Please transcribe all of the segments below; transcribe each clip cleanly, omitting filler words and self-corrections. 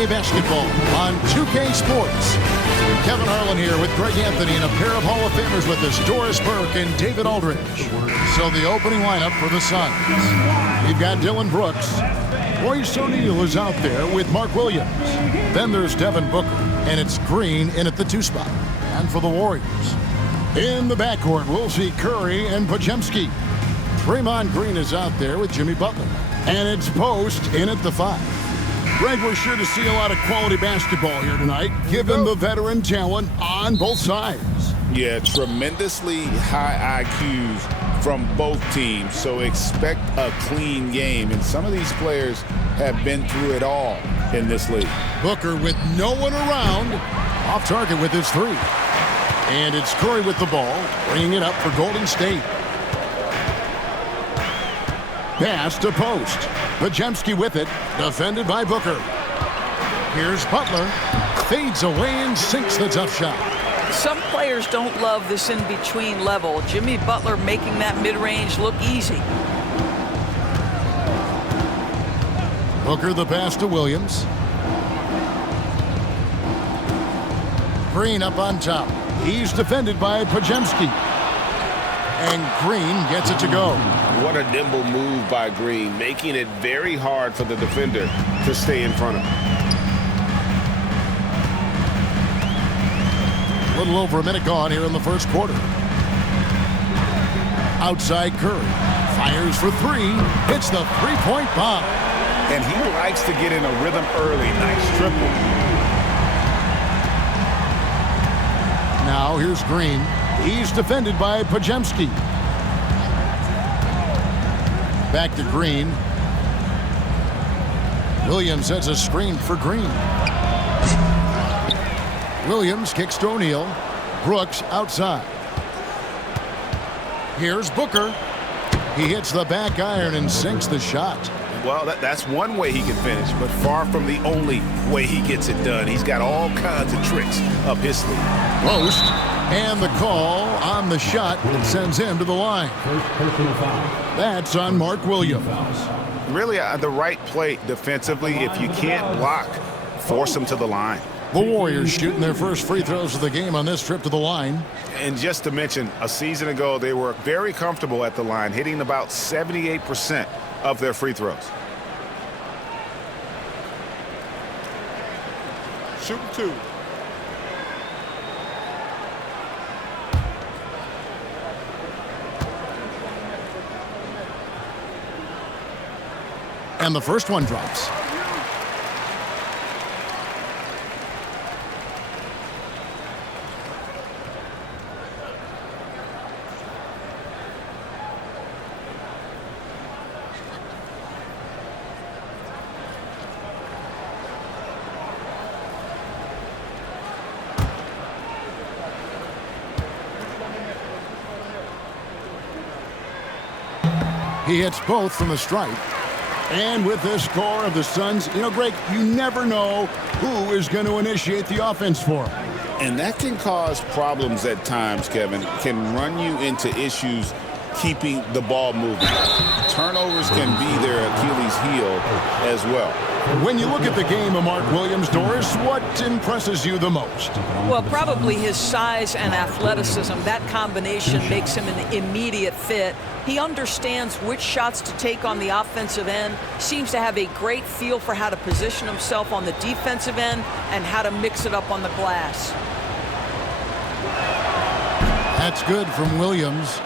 NBA basketball on 2K Sports. Kevin Harlan here with Greg Anthony and a pair of Hall of Famers with us, Doris Burke and David Aldridge. So the opening lineup for the Suns. You've got Dillon Brooks. Royce O'Neal is out there with Mark Williams. Then there's Devin Booker, and it's Green in at the 2 spot. And for the Warriors, in the backcourt, we'll see Curry and Podziemski. Draymond Green is out there with Jimmy Butler. And it's Post in at the 5. Greg, we're sure to see a lot of quality basketball here tonight, given the veteran talent on both sides. Yeah, tremendously high IQs from both teams, so expect a clean game. And some of these players have been through it all in this league. Booker with no one around, off target with his 3. And it's Curry with the ball, bringing it up for Golden State. Pass to Post. Podziemski with it, defended by Booker. Here's Butler, fades away and sinks the tough shot. Some players don't love this in-between level. Jimmy Butler making that mid-range look easy. Booker the pass to Williams. Green up on top. He's defended by Podziemski. And Green gets it to go. What a nimble move by Green, making it very hard for the defender to stay in front of him. A little over a minute gone here in the first quarter. Outside Curry. Fires for 3. Hits the three-point bomb. And he likes to get in a rhythm early. Nice triple. Now here's Green. He's defended by Podziemski. Back to Green. Williams has a screen for Green. Williams kicks to O'Neal. Brooks outside. Here's Booker. He hits the back iron and sinks the shot. Well, that's one way he can finish, but far from the only way he gets it done. He's got all kinds of tricks up his sleeve. Post. And the call on the shot that sends him to the line. That's on Mark Williams. Really, the right play defensively. If you can't block, force him to the line. The Warriors shooting their first free throws of the game on this trip to the line. And just to mention, a season ago, they were very comfortable at the line, hitting about 78% of their free throws. Shoot 2. And the first one drops. He hits both from the stripe. And with the score of the Suns, you know, Greg, you never know who is going to initiate the offense for him. And that can cause problems at times, Kevin. Can run you into issues keeping the ball moving. Turnovers can be their Achilles heel as well. When you look at the game of Mark Williams, Doris, what impresses you the most? Well, probably his size and athleticism. That combination makes him an immediate fit. He understands which shots to take on the offensive end, seems to have a great feel for how to position himself on the defensive end and how to mix it up on the glass. That's good from Williams.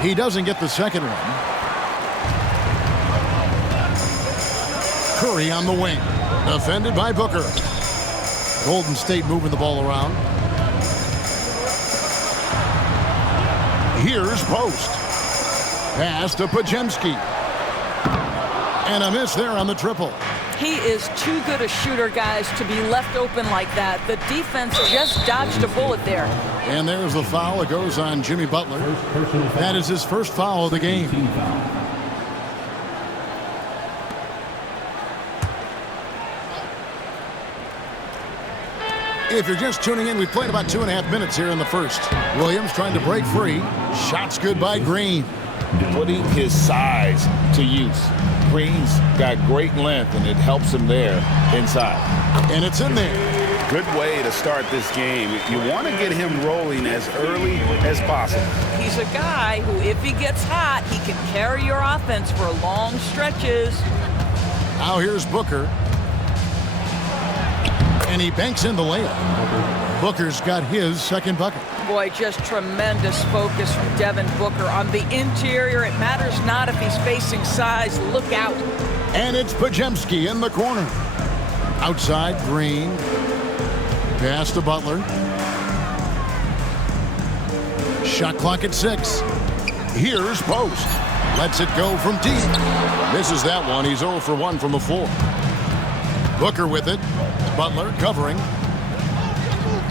He doesn't get the second one. Curry on the wing. Defended by Booker. Golden State moving the ball around. Here's Post. Pass to Podziemski. And a miss there on the triple. He is too good a shooter, guys, to be left open like that. The defense just dodged a bullet there. And there's the foul. It goes on Jimmy Butler. That is his first foul of the game. If you're just tuning in, we've played about 2.5 minutes here in the first. Williams trying to break free. Shots good by Green. Putting his size to use. Green's got great length, and it helps him there inside. And it's in there. Good way to start this game. You want to get him rolling as early as possible. He's a guy who, if he gets hot, he can carry your offense for long stretches. Now here's Booker. And he banks in the layup. Booker's got his second bucket. Boy, just tremendous focus from Devin Booker. On the interior, it matters not if he's facing size. Look out. And it's Podziemski in the corner. Outside, Green. Pass to Butler. Shot clock at 6. Here's Post. Lets it go from deep. Misses that one. He's 0 for 1 from the floor. Booker with it. Butler covering.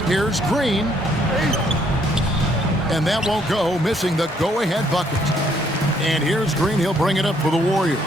Here's Green. And that won't go, missing the go-ahead bucket. And here's Green. He'll bring it up for the Warriors.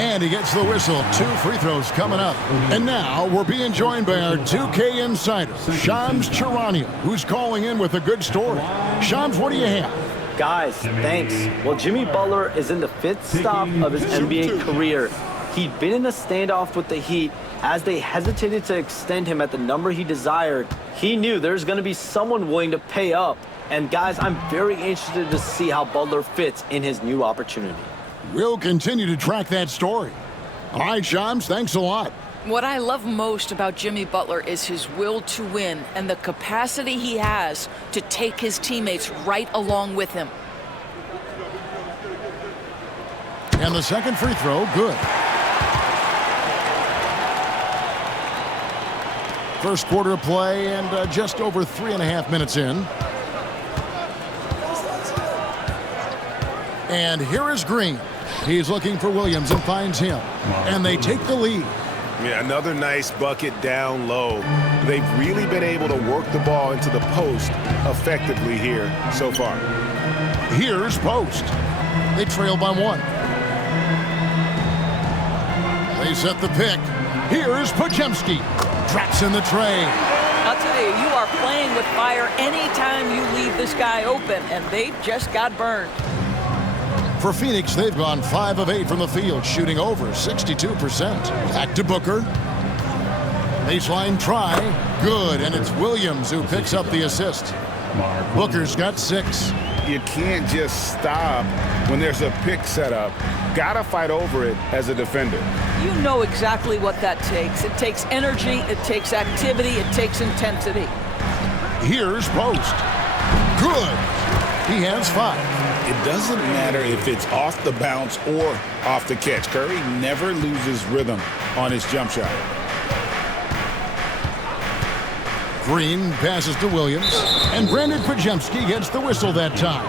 And he gets the whistle. 2 free throws coming up. And now we're being joined by our 2K insider, Shams Charania, who's calling in with a good story. Shams, what do you have? Guys, thanks. Well, Jimmy Butler is in the 5th stop of his NBA career. He'd been in a standoff with the Heat. As they hesitated to extend him at the number he desired, he knew there's going to be someone willing to pay up. And guys, I'm very interested to see how Butler fits in his new opportunity. We'll continue to track that story. All right, Shams, thanks a lot. What I love most about Jimmy Butler is his will to win and the capacity he has to take his teammates right along with him. And the second free throw, good. First quarter of play and just over 3.5 minutes in. And here is Green. He's looking for Williams and finds him. And they take the lead. Yeah, another nice bucket down low. They've really been able to work the ball into the post effectively here so far. Here's Post. They trail by 1. They set the pick. Here's Podziemski. Traps in the tray. I'll tell you, you are playing with fire anytime you leave this guy open, and they just got burned. For Phoenix, they've gone 5 of 8 from the field, shooting over 62%. Back to Booker. Baseline try. Good, and it's Williams who picks up the assist. Booker's got 6. You can't just stop when there's a pick set up. Gotta fight over it as a defender. You know exactly what that takes. It takes energy, it takes activity, it takes intensity. Here's Post. Good. He has 5. It doesn't matter if it's off the bounce or off the catch. Curry never loses rhythm on his jump shot. Green passes to Williams, and Brandon Podziemski gets the whistle that time.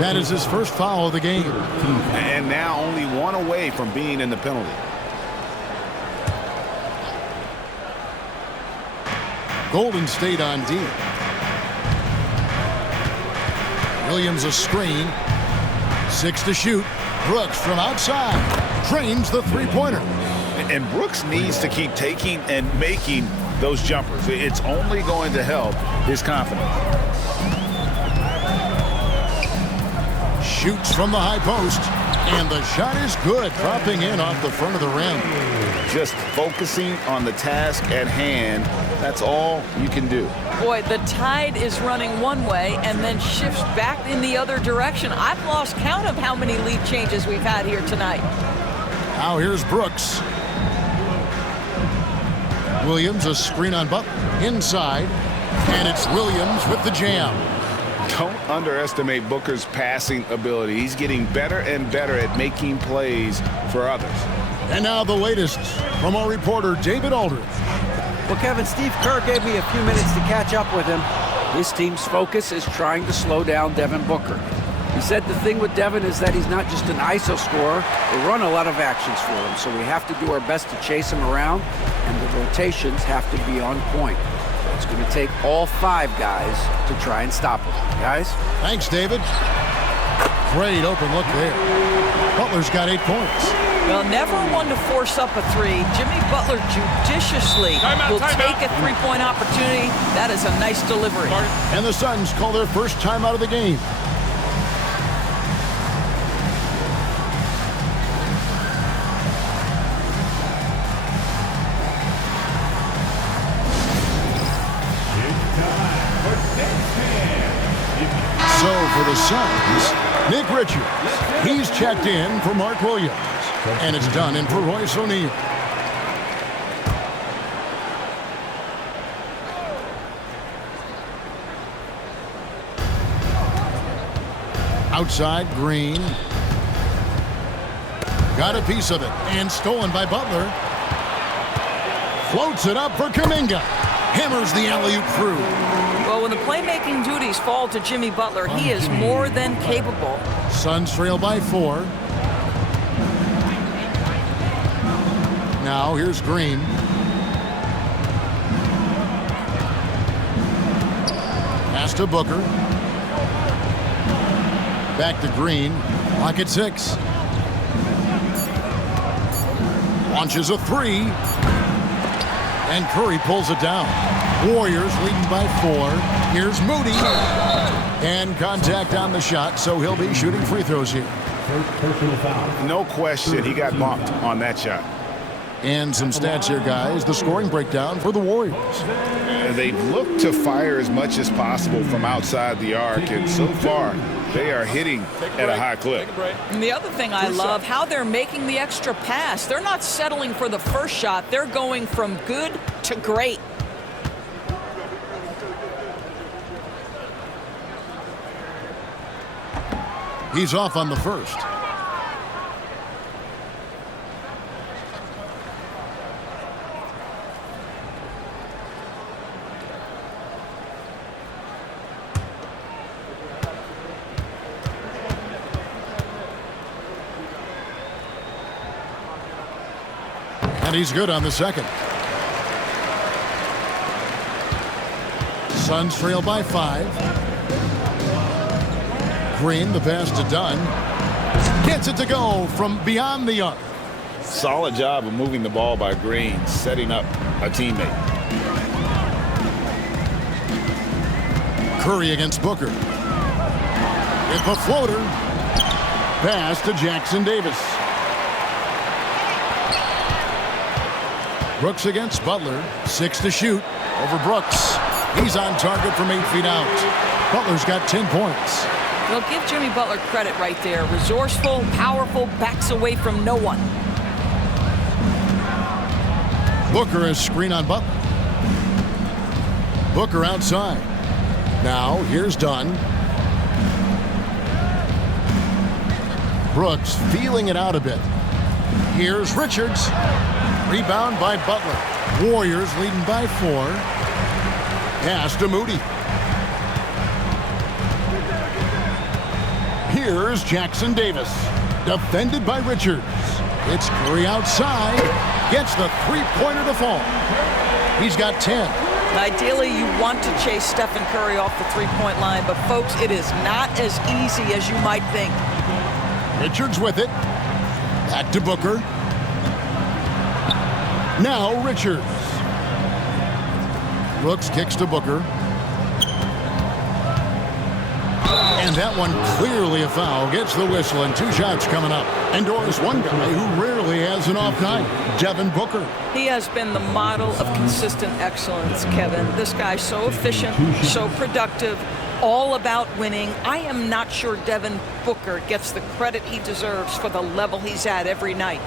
That is his first foul of the game. And now only 1 away from being in the penalty. Golden State on D. Williams a screen. 6 to shoot. Brooks from outside drains the three-pointer. And Brooks needs to keep taking and making those jumpers. It's only going to help his confidence. Shoots from the high post, and the shot is good, dropping in off the front of the rim. Just focusing on the task at hand, that's all you can do. Boy, the tide is running one way and then shifts back in the other direction. I've lost count of how many lead changes we've had here tonight. Now here's Brooks. Williams, a screen on Butler, inside, and it's Williams with the jam. Don't underestimate Booker's passing ability. He's getting better and better at making plays for others. And now the latest from our reporter, David Aldridge. Well, Kevin, Steve Kerr gave me a few minutes to catch up with him. His team's focus is trying to slow down Devin Booker. He said the thing with Devin is that he's not just an ISO scorer. They run a lot of actions for him, so we have to do our best to chase him around, and the rotations have to be on point. It's going to take all 5 guys to try and stop him. Guys? Thanks, David. Great open look there. Butler's got 8 points. Well, never one to force up a 3. Jimmy Butler judiciously will take a 3-point opportunity. That is a nice delivery. And the Suns call their first timeout of the game. So for the Suns, Nick Richards. He's checked in for Mark Williams. And it's done in for Royce O'Neal. Outside, Green. Got a piece of it. And stolen by Butler. Floats it up for Kuminga. Hammers the alley-oop through. Well, when the playmaking duties fall to Jimmy Butler, he is more than capable. Suns trail by 4. Now here's Green. Pass to Booker. Back to Green. Clock at 6. Launches a 3. And Curry pulls it down. Warriors leading by 4. Here's Moody. And contact on the shot, so he'll be shooting free throws here. No question, he got bumped on that shot. And some stats here, guys. The scoring breakdown for the Warriors. They've looked to fire as much as possible from outside the arc, and so far they are hitting at a high clip. And the other thing I love, how they're making the extra pass. They're not settling for the first shot. They're going from good to great. He's off on the first. And he's good on the second. Suns trail by 5. Green, the pass to Dunn. Gets it to go from beyond the arc. Solid job of moving the ball by Green, setting up a teammate. Curry against Booker. With the floater. Pass to Jackson Davis. Brooks against Butler. 6 to shoot. Over Brooks. He's on target from 8 feet out. Butler's got 10 points. Well, give Jimmy Butler credit right there. Resourceful, powerful, backs away from no one. Booker is screen on Butler. Booker outside. Now, here's Dunn. Brooks feeling it out a bit. Here's Richards. Rebound by Butler. Warriors leading by 4. Pass to Moody. Here's Jackson Davis. Defended by Richards. It's Curry outside. Gets the 3-pointer to fall. He's got 10. Ideally, you want to chase Stephen Curry off the 3-point line, but folks, it is not as easy as you might think. Richards with it. Back to Booker. Now Richards. Brooks kicks to Booker. And that one clearly a foul. Gets the whistle, and 2 shots coming up. And Doris, one guy who rarely has an off night, Devin Booker. He has been the model of consistent excellence, Kevin. This guy's so efficient, so productive, all about winning. I am not sure Devin Booker gets the credit he deserves for the level he's at every night.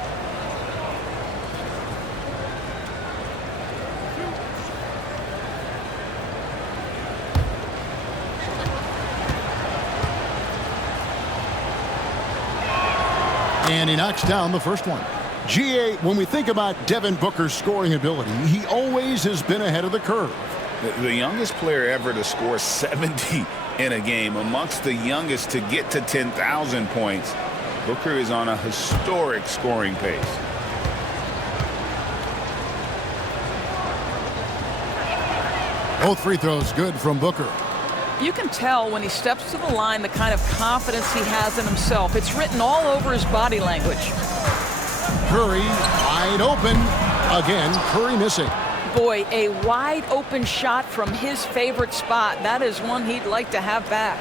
And he knocks down the first one. GA, when we think about Devin Booker's scoring ability, he always has been ahead of the curve. The youngest player ever to score 70 in a game. Amongst the youngest to get to 10,000 points, Booker is on a historic scoring pace. Both free throws good from Booker. You can tell when he steps to the line the kind of confidence he has in himself. It's written all over his body language. Curry wide open. Again, Curry missing. Boy, a wide open shot from his favorite spot. That is one he'd like to have back.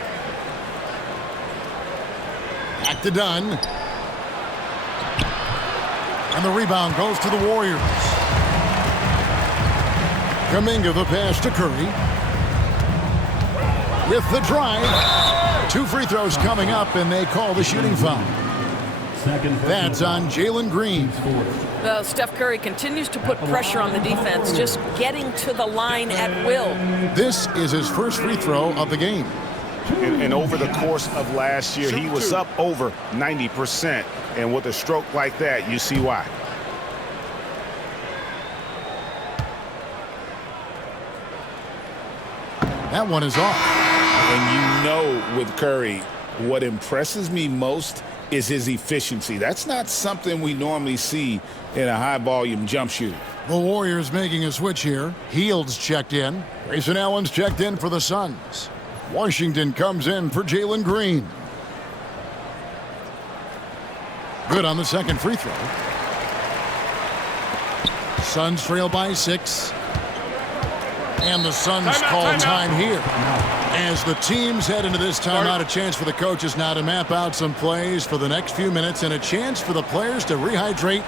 Back to Dunn. And the rebound goes to the Warriors. Kuminga the pass to Curry. With the drive. 2 free throws coming up, and they call the shooting foul. That's on Jalen Green. Steph Curry continues to put pressure on the defense, just getting to the line at will. This is his first free throw of the game. And over the course of last year, he was up over 90%. And with a stroke like that, you see why. That one is off. And you know with Curry, what impresses me most is his efficiency. That's not something we normally see in a high-volume jump shooter. The Warriors making a switch here. Heald's checked in. Grayson Allen's checked in for the Suns. Washington comes in for Jalen Green. Good on the second free throw. Suns trail by 6. And the Suns call time here. As the teams head into this timeout, a chance for the coaches now to map out some plays for the next few minutes and a chance for the players to rehydrate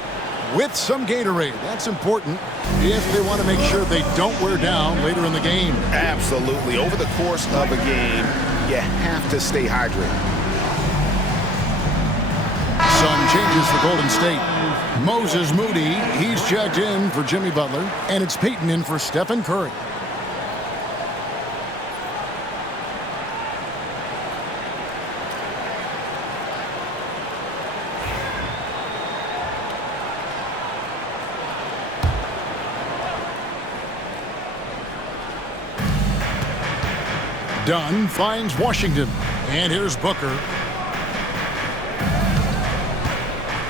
with some Gatorade. That's important if they want to make sure they don't wear down later in the game. Absolutely. Over the course of a game, you have to stay hydrated. Sun changes for Golden State. Moses Moody, he's checked in for Jimmy Butler, and it's Peyton in for Stephen Curry. Dunn finds Washington. And here's Booker.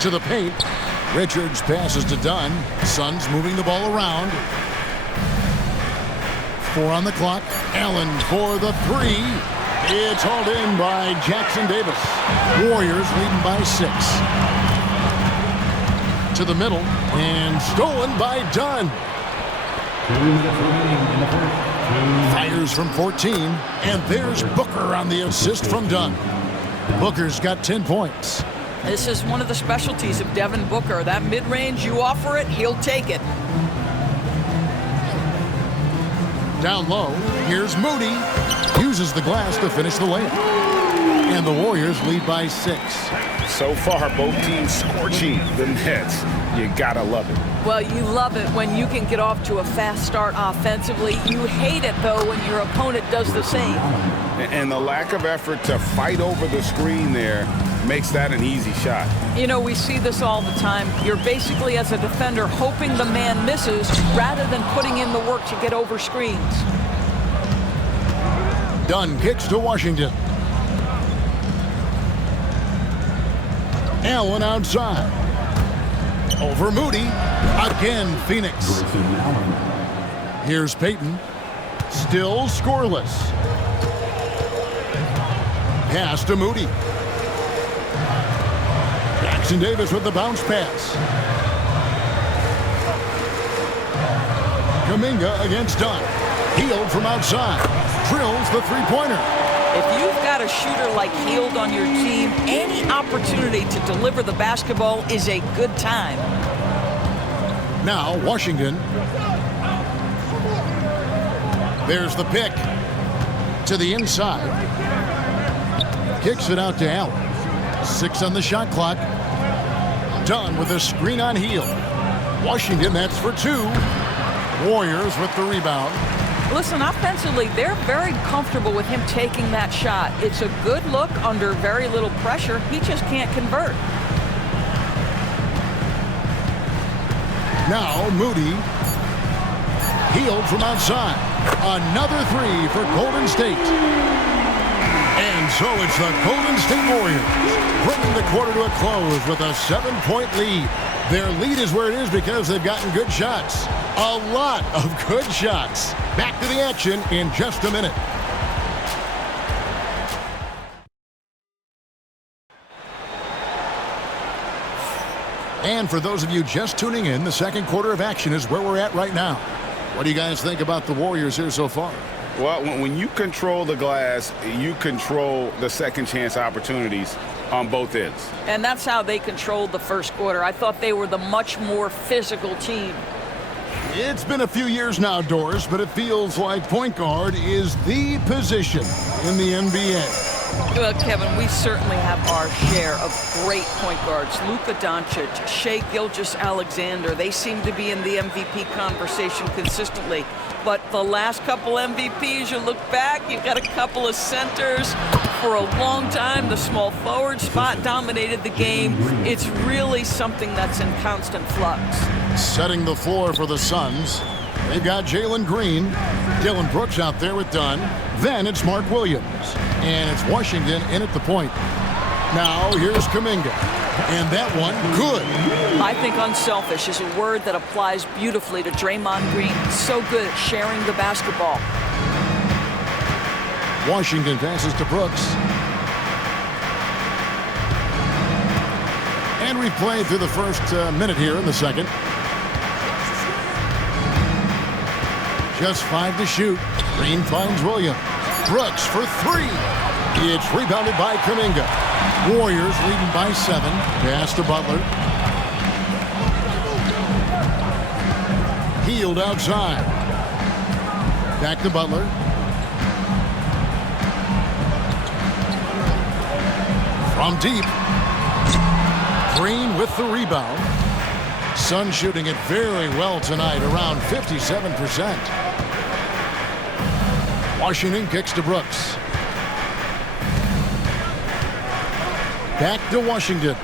To the paint. Richards passes to Dunn. Suns moving the ball around. 4 on the clock. Allen for the 3. It's hauled in by Jackson Davis. Warriors leading by 6. To the middle. And stolen by Dunn. Fires from 14, and there's Booker on the assist from Dunn. Booker's got 10 points. This is one of the specialties of Devin Booker. That mid-range, you offer it, he'll take it. Down low, here's Moody. Uses the glass to finish the layup. And the Warriors lead by 6. So far, both teams scorching the Nets. You gotta love it. Well, you love it when you can get off to a fast start offensively. You hate it, though, when your opponent does the same. And the lack of effort to fight over the screen there makes that an easy shot. You know, we see this all the time. You're basically, as a defender, hoping the man misses rather than putting in the work to get over screens. Dunn kicks to Washington. Allen outside. Over Moody. Again, Phoenix. Here's Peyton. Still scoreless. Pass to Moody. Jackson Davis with the bounce pass. Kuminga against Dunn. Hield from outside. Drills the three-pointer. If you've got a shooter like Hield on your team, any opportunity to deliver the basketball is a good time. Now, Washington. There's the pick. To the inside. Kicks it out to Allen. 6 on the shot clock. Dunn with a screen on Hield. Washington, that's for 2. Warriors with the rebound. Listen, offensively, they're very comfortable with him taking that shot. It's a good look under very little pressure. He just can't convert. Now Moody. Hield from outside. Another 3 for Golden State. So it's the Golden State Warriors bringing the quarter to a close with a 7-point lead. Their lead is where it is because they've gotten good shots. A lot of good shots. Back to the action in just a minute. And for those of you just tuning in, the second quarter of action is where we're at right now. What do you guys think about the Warriors here so far? Well, when you control the glass, you control the second chance opportunities on both ends. And that's how they controlled the first quarter. I thought they were the much more physical team. It's been a few years now, Doris, but it feels like point guard is the position in the NBA. Well, Kevin, we certainly have our share of great point guards. Luka Doncic, Shai Gilgeous-Alexander, they seem to be in the MVP conversation consistently. But the last couple MVPs, you look back, you've got a couple of centers. For a long time, the small forward spot dominated the game. It's really something that's in constant flux. Setting the floor for the Suns, they've got Jalen Green, Dylan Brooks out there with Dunn. Then it's Mark Williams, and it's Washington in at the point. Now here's Kuminga, and that one good. I think unselfish is a word that applies beautifully to Draymond Green. So good at sharing the basketball. Washington passes to Brooks. And we play through the first minute here in the second. Just 5 to shoot. Green finds Williams. Brooks for 3. It's rebounded by Kuminga. Warriors leading by 7. Pass to Butler. Healed outside. Back to Butler. From deep. Green with the rebound. Suns shooting it very well tonight, around 57%. Washington kicks to Brooks. Back to Washington.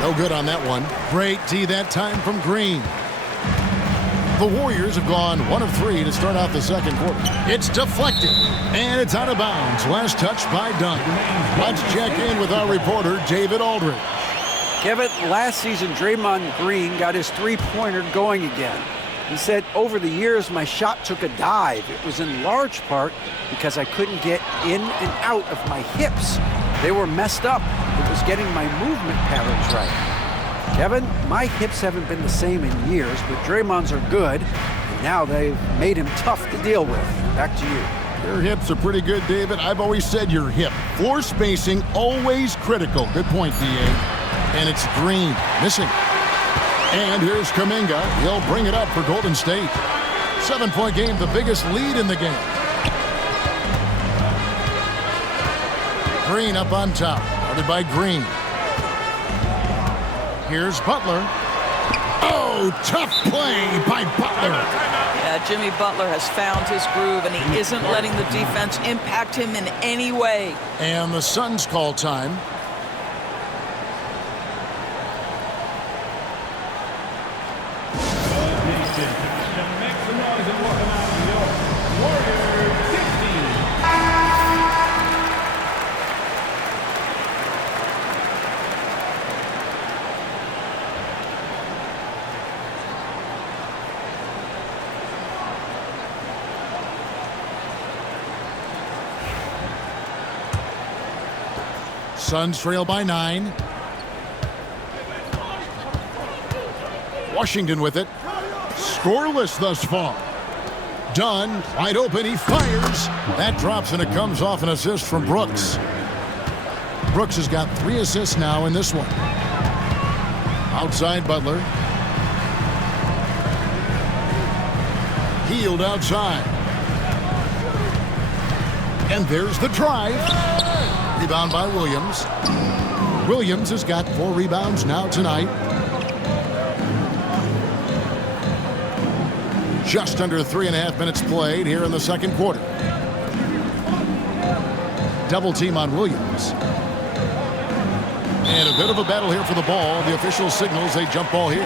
No good on that one. Great D that time from Green. The Warriors have gone 1 of 3 to start out the second quarter. It's deflected, and it's out of bounds. Last touch by Dunn. Let's check in with our reporter, David Aldridge. Kevin, last season, Draymond Green got his three-pointer going again. He said, over the years, my shot took a dive. It was in large part because I couldn't get in and out of my hips. They were messed up. It was getting my movement patterns right. Kevin, my hips haven't been the same in years, but Draymond's are good, and now they've made him tough to deal with. Back to you. Your hips are pretty good, David. I've always said your hip. Floor spacing, always critical. Good point, D.A. And it's Green, missing. And here's Kuminga. He'll bring it up for Golden State. 7-point game, the biggest lead in the game. Green up on top, guarded by Green. Here's Butler. Oh, tough play by Butler. Yeah, Jimmy Butler has found his groove, and he isn't letting the defense impact him in any way. And the Suns call time. Suns trail by 9. Washington with it. Scoreless thus far. Dunn, wide open, he fires. That drops and it comes off an assist from Brooks. Brooks has got 3 assists now in this one. Outside Butler. Healed outside. And there's the drive. Rebound by Williams. Williams has got 4 rebounds now tonight. Just under 3.5 minutes played here in the second quarter. Double team on Williams. And a bit of a battle here for the ball. The official signals a jump ball here.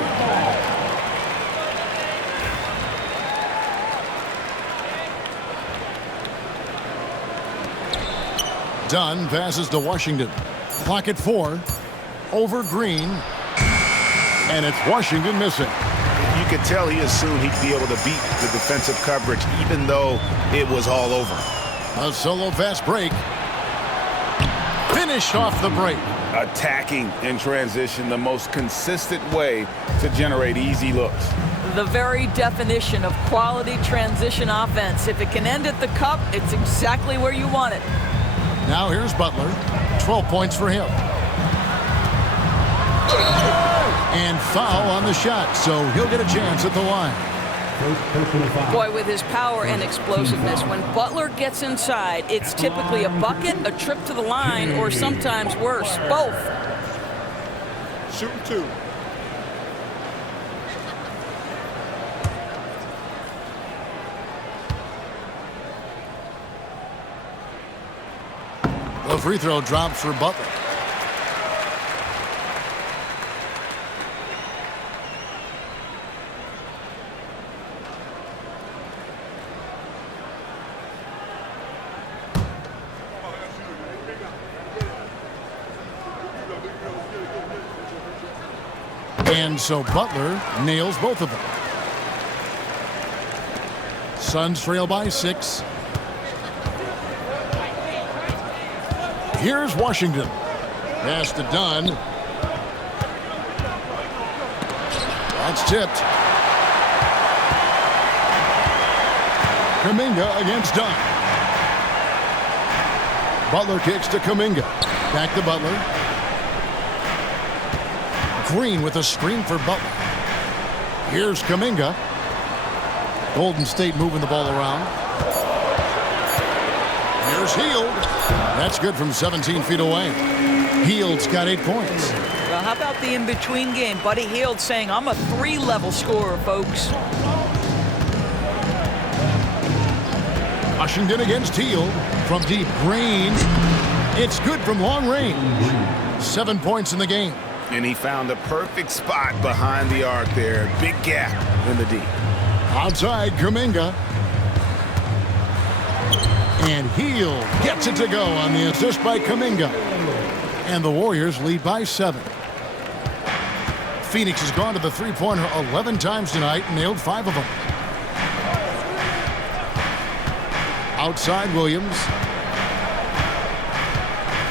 Dunn passes to Washington. Clock at 4. Over Green. And it's Washington missing. You could tell he assumed he'd be able to beat the defensive coverage even though it was all over. A solo fast break. Finished off the break. Attacking in transition, the most consistent way to generate easy looks. The very definition of quality transition offense. If it can end at the cup, it's exactly where you want it. Now here's Butler. 12 points for him. And foul on the shot, so he'll get a chance at the line. Boy, with his power and explosiveness, when Butler gets inside, it's typically a bucket, a trip to the line, or sometimes worse, both. Shooting 2. The free throw drops for Butler. And so Butler nails both of them. Suns trail by 6. Here's Washington. Pass to Dunn. That's tipped. Kuminga against Dunn. Butler kicks to Kuminga. Back to Butler. Green with a screen for Butler. Here's Kuminga. Golden State moving the ball around. Here's Hield. That's good from 17 feet away. Hield's got 8 points. Well, how about the in-between game? Buddy Hield saying, I'm a 3-level scorer, folks. Washington against Hield. From deep, Green. It's good from long range. 7 points in the game. And he found a perfect spot behind the arc there. Big gap in the D. Outside, Kuminga. And Hield gets it to go on the assist by Kuminga. And the Warriors lead by 7. Phoenix has gone to the three-pointer 11 times tonight and nailed 5 of them. Outside, Williams.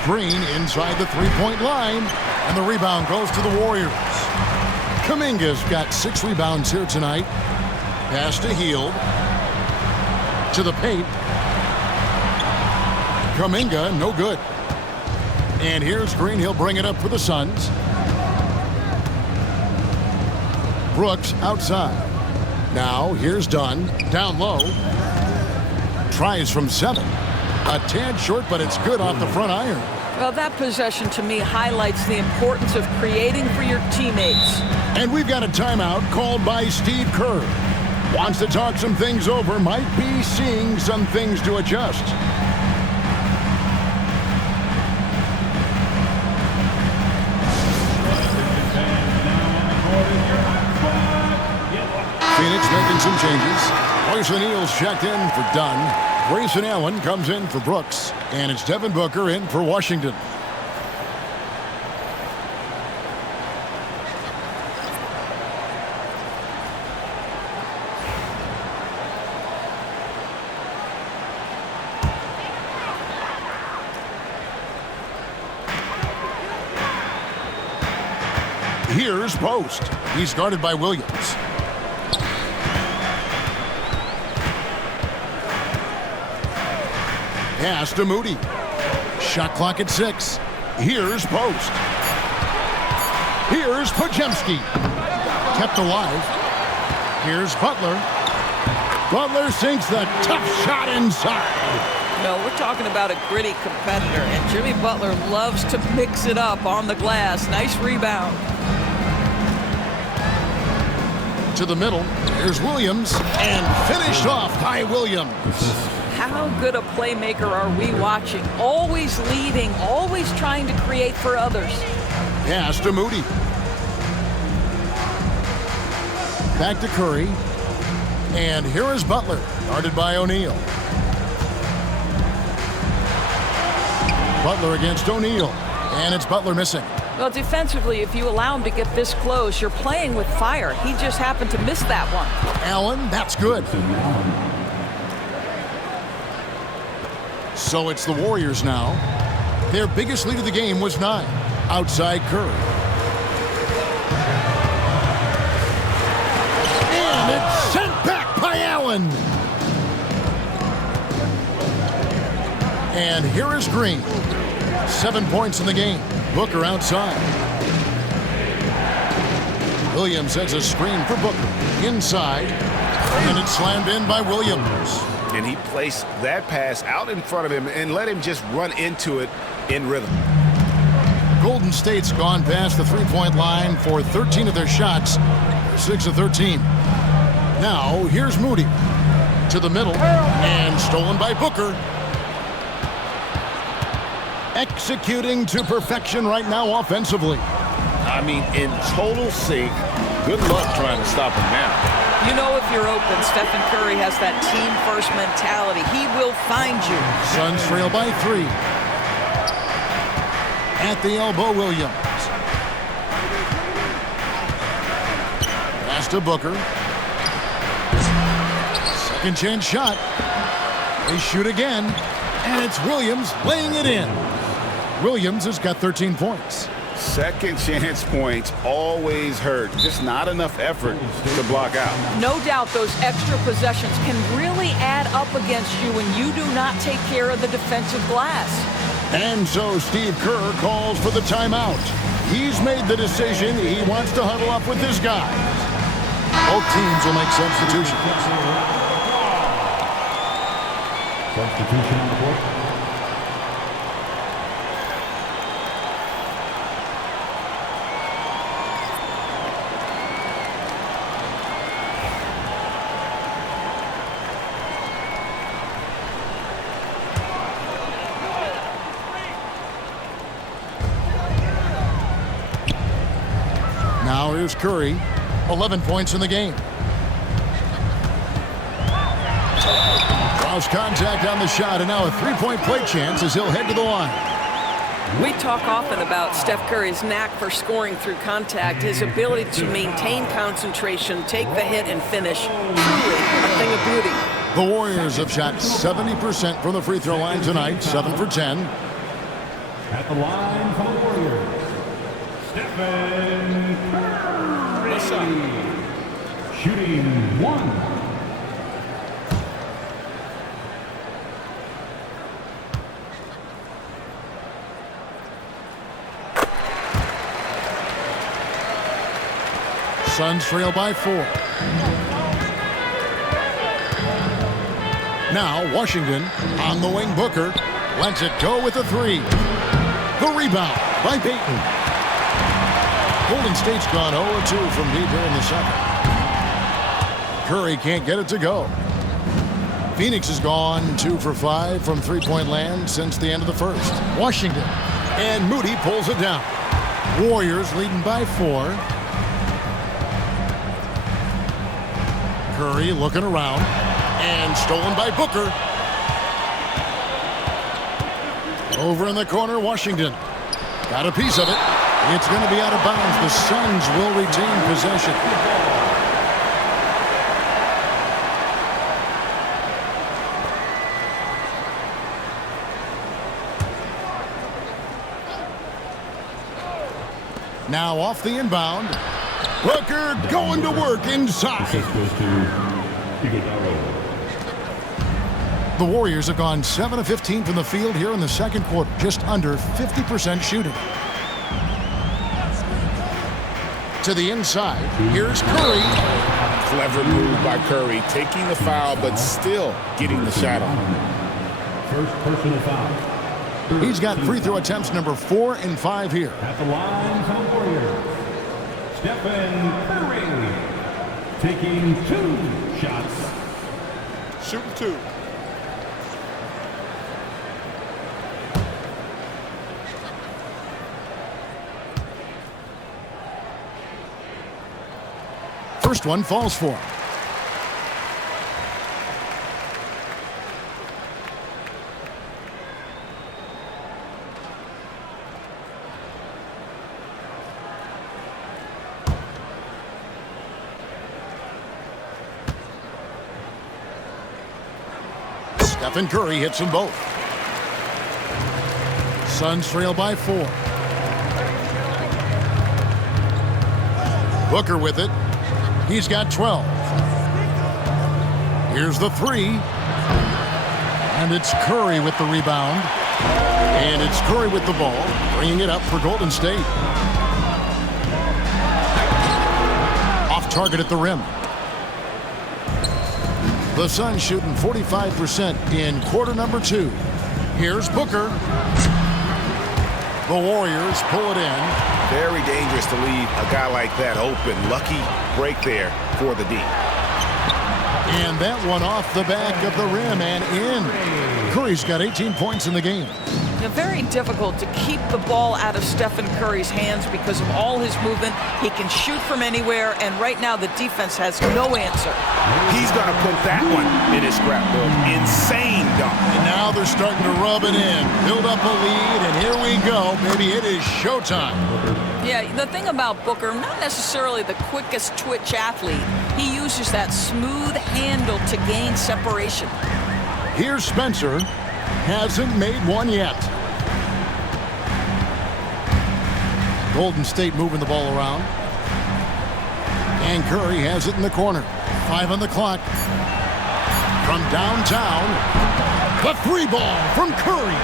Green inside the three-point line. And the rebound goes to the Warriors. Kuminga's got 6 rebounds here tonight. Pass to Hield. To the paint. Kuminga, no good. And here's Green. He'll bring it up for the Suns. Brooks outside. Now here's Dunn. Down low. Tries from 7. A tad short, but it's good off the front iron. Well, that possession to me highlights the importance of creating for your teammates. And we've got a timeout called by Steve Kerr. Wants to talk some things over, might be seeing some things to adjust. Phoenix making some changes. Royce O'Neal's checked in for Dunn. Grayson Allen comes in for Brooks. And it's Devin Booker in for Washington. Here's Post. He's guarded by Williams. Pass to Moody. Shot clock at 6. Here's Post. Here's Podziemski. Kept alive. Here's Butler. Butler sinks the tough shot inside. No, we're talking about a gritty competitor, and Jimmy Butler loves to mix it up on the glass. Nice rebound. To the middle. Here's Williams. And finished off by Williams. How good a playmaker are we watching? Always leading, always trying to create for others. Pass to Moody. Back to Curry. And here is Butler, guarded by O'Neal. Butler against O'Neal. And it's Butler missing. Well, defensively, if you allow him to get this close, you're playing with fire. He just happened to miss that one. Allen, that's good. So it's the Warriors now. Their biggest lead of the game was 9. Outside Curry. And it's sent back by Allen. And here is Green. 7 points in the game. Booker outside. Williams sets a screen for Booker. Inside. And it's slammed in by Williams. And he placed that pass out in front of him and let him just run into it in rhythm. Golden State's gone past the three-point line for 13 of their shots. 6 of 13. Now, here's Moody. To the middle. And stolen by Booker. Executing to perfection right now offensively. I mean, in total sync. Good luck trying to stop him now. You know, if you're open, Stephen Curry has that team-first mentality. He will find you. Suns trail by 3. At the elbow, Williams. Pass to Booker. Second chance shot. They shoot again. And it's Williams laying it in. Williams has got 13 points. Second chance points always hurt. Just not enough effort to block out. No doubt those extra possessions can really add up against you when you do not take care of the defensive glass. And so Steve Kerr calls for the timeout. He's made the decision. He wants to huddle up with his guys. Both teams will make substitutions. Substitution on the board. Now here's Curry, 11 points in the game. Draws contact on the shot, and now a three-point play chance as he'll head to the line. We talk often about Steph Curry's knack for scoring through contact, his ability to maintain concentration, take the hit, and finish. Truly a thing of beauty. The Warriors have shot 70% from the free throw line tonight, 7 for 10. At the line for the Warriors, Stephen Curry. Shooting 1. Suns trail by 4. Now Washington on the wing. Booker lets it go with a 3. The rebound by Payton. Golden State's gone 0-2 from deep here in the second. Curry can't get it to go. Phoenix has gone 2 for 5 from three-point land since the end of the first. Washington and Moody pulls it down. Warriors leading by 4. Curry looking around and stolen by Booker. Over in the corner, Washington got a piece of it. It's going to be out of bounds. The Suns will retain possession. Now off the inbound. Booker going to work inside. The Warriors have gone 7 of 15 from the field here in the second quarter, just under 50% shooting. To the inside, here's Curry. Clever move by Curry, taking the foul, but still getting the shot on. First personal foul. He's got free throw attempts number 4 and 5 here. At the line for the Warriors, Stephen Curry taking 2 shots. Shooting 2. First one falls for him. Stephen Curry hits them both. Suns trail by 4. Booker with it. He's got 12. Here's the 3. And it's Curry with the rebound. And it's Curry with the ball, bringing it up for Golden State. Off target at the rim. The Suns shooting 45% in quarter number 2. Here's Booker. The Warriors pull it in. Very dangerous to leave a guy like that open. Lucky break there for the D. And that one off the back of the rim and in. Curry's got 18 points in the game. Very difficult to keep the ball out of Stephen Curry's hands because of all his movement. He can shoot from anywhere, and right now the defense has no answer. He's going to put that one in his scrapbook. Insane dunk. And now they're starting to rub it in, build up a lead, and here we go, baby. It is showtime. Yeah, the thing about Booker, not necessarily the quickest twitch athlete. He uses that smooth handle to gain separation. Here's Spencer. Hasn't made one yet. Golden State moving the ball around. And Curry has it in the corner. 5 on the clock. From downtown, the 3 ball from Curry.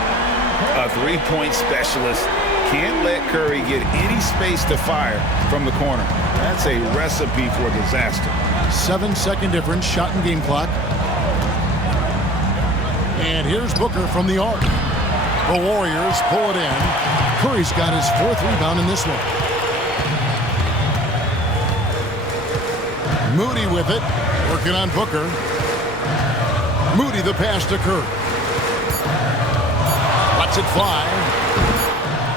A 3-point specialist. Can't let Curry get any space to fire from the corner. That's a recipe for disaster. 7-second difference, shot and game clock. And here's Booker from the arc. The Warriors pull it in. Curry's got his 4th rebound in this one. Moody with it, working on Booker. Moody the pass to Curry. Lets it fly.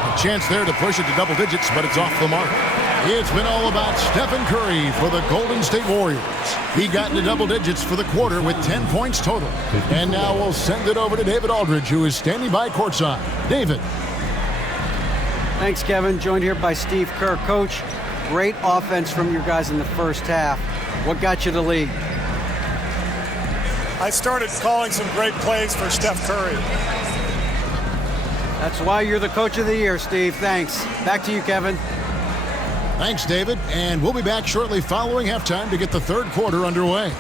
A chance there to push it to double digits, but it's off the mark. It's been all about Stephen Curry for the Golden State Warriors. He got into double digits for the quarter with 10 points total. And now we'll send it over to David Aldridge, who is standing by courtside. David. Thanks, Kevin. Joined here by Steve Kerr. Coach, great offense from your guys in the first half. What got you the lead? I started calling some great plays for Steph Curry. That's why you're the coach of the year, Steve. Thanks. Back to you, Kevin. Thanks, David. And we'll be back shortly following halftime to get the third quarter underway.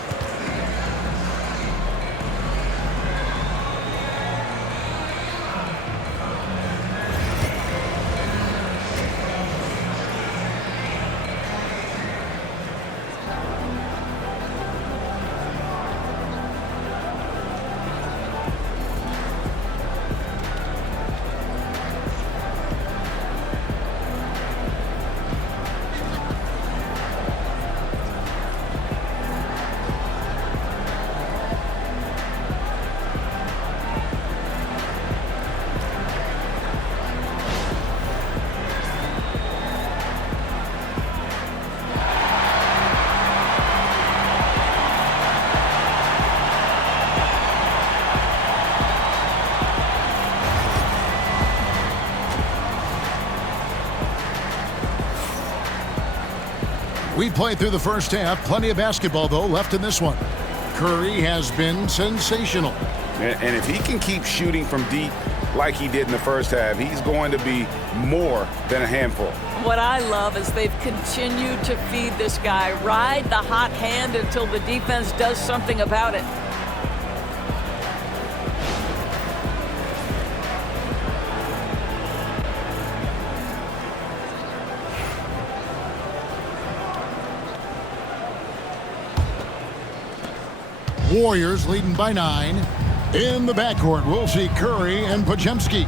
We played through the first half. Plenty of basketball, though, left in this one. Curry has been sensational. And if he can keep shooting from deep like he did in the first half, he's going to be more than a handful. What I love is they've continued to feed this guy. Ride the hot hand until the defense does something about it. Warriors leading by 9. In the backcourt, we'll see Curry and Podziemski.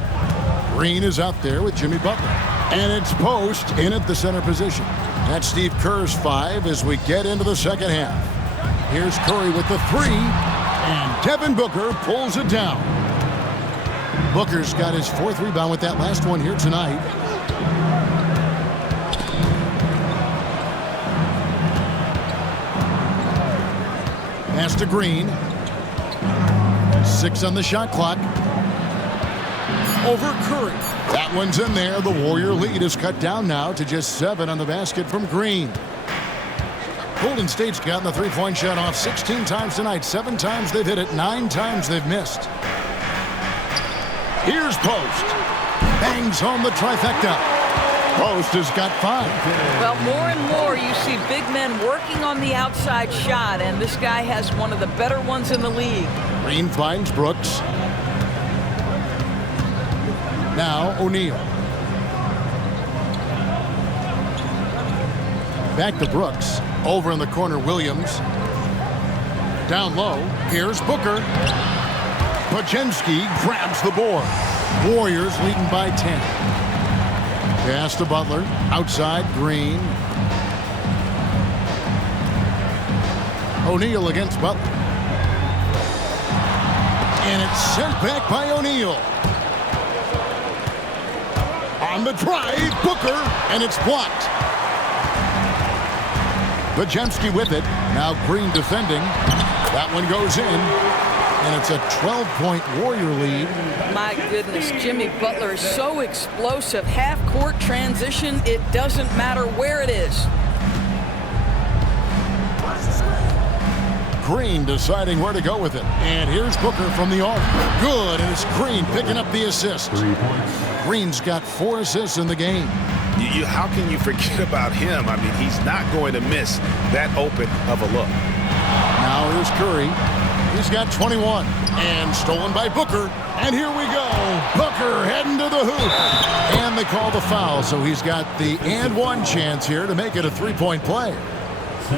Green is out there with Jimmy Butler. And it's Post in at the center position. That's Steve Kerr's 5 as we get into the second half. Here's Curry with the 3. And Devin Booker pulls it down. Booker's got his 4th rebound with that last one here tonight. Pass to Green. 6 on the shot clock. Over Curry. That one's in there. The Warrior lead is cut down now to just 7 on the basket from Green. Golden State's gotten the three-point shot off 16 times tonight. 7 times they've hit it, 9 times they've missed. Here's Post. Bangs home the trifecta. Post has got 5. Well, more and more you see big men working on the outside shot, and this guy has one of the better ones in the league. Green finds Brooks. Now O'Neal. Back to Brooks. Over in the corner, Williams. Down low, here's Booker. Podziemski grabs the board. Warriors leading by 10. Pass to Butler. Outside, Green. O'Neal against Butler. And it's sent back by O'Neal. On the drive, Booker, and it's blocked. Podziemski with it. Now Green defending. That one goes in. And it's a 12-point Warrior lead. My goodness, Jimmy Butler is so explosive. Half-court transition, it doesn't matter where it is. Green deciding where to go with it. And here's Booker from the arc. Good, and it's Green picking up the assist. Green's got 4 assists in the game. How can you forget about him? I mean, he's not going to miss that open of a look. Now here's Curry. He's got 21. And stolen by Booker. And here we go. Booker heading to the hoop. And they call the foul, so he's got the and one chance here to make it a 3-point play.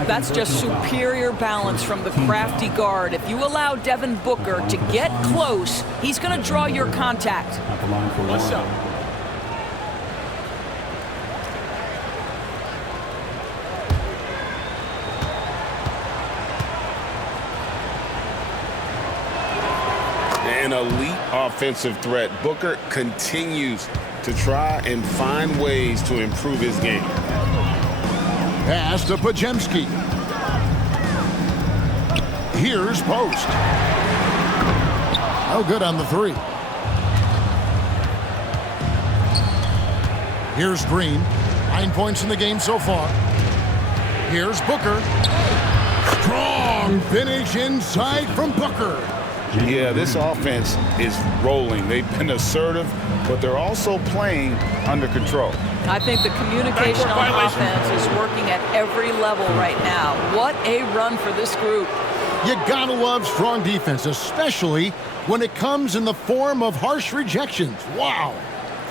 That's just superior balance from the crafty guard. If you allow Devin Booker to get close, he's going to draw your contact. What's up? An elite offensive threat. Booker continues to try and find ways to improve his game. Pass to Podziemski. Here's Post. No good on the 3. Here's Green. 9 points in the game so far. Here's Booker. Strong finish inside from Booker. Yeah, this offense is rolling. They've been assertive, but they're also playing under control. I think the communication on offense is working at every level right now. What a run for this group. You gotta love strong defense, especially when it comes in the form of harsh rejections. Wow.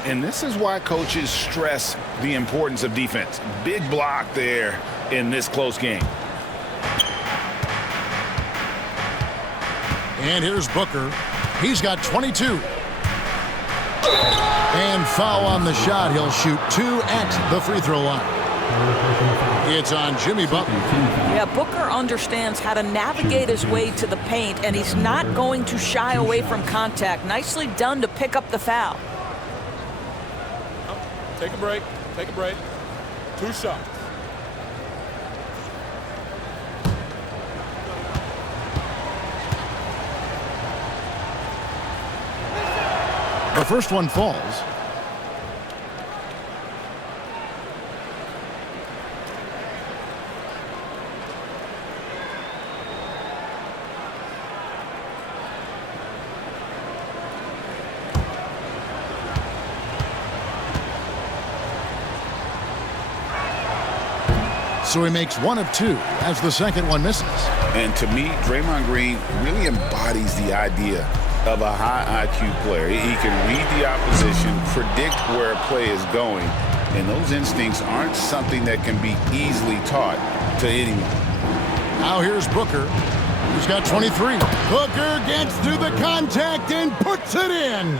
And this is why coaches stress the importance of defense. Big block there in this close game. And here's Booker. He's got 22. And foul on the shot. He'll shoot 2 at the free throw line. It's on Jimmy Butler. Yeah, Booker understands how to navigate his way to the paint, and he's not going to shy away from contact. Nicely done to pick up the foul. Take a break. Take a break. 2 shots. The first one falls. So he makes 1 of 2 as the second one misses. And to me, Draymond Green really embodies the idea of a high IQ player. He can read the opposition, predict where a play is going, and those instincts aren't something that can be easily taught to anyone. Now here's Booker. He's got 23. Booker gets through the contact and puts it in.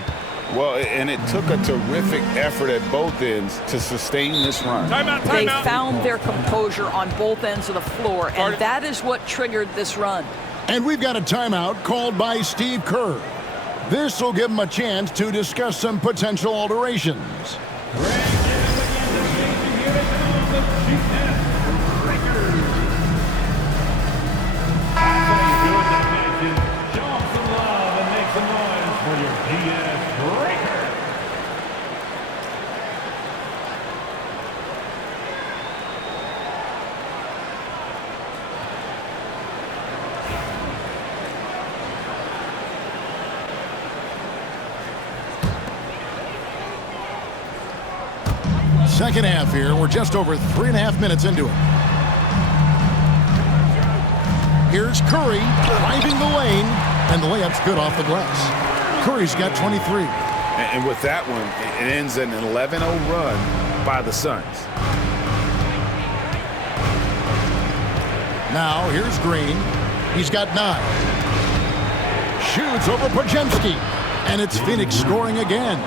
Well, and it took a terrific effort at both ends to sustain this run. They found their composure on both ends of the floor, and that is what triggered this run. And we've got a timeout called by Steve Kerr. This will give him a chance to discuss some potential alterations. second half here. We're just over 3.5 minutes into it. Here's Curry driving the lane, and the layup's good off the glass. Curry's got 23. And with that one, it ends an 11-0 run by the Suns. Now here's Green. He's got 9. Shoots over Podziemski, and it's Phoenix scoring again.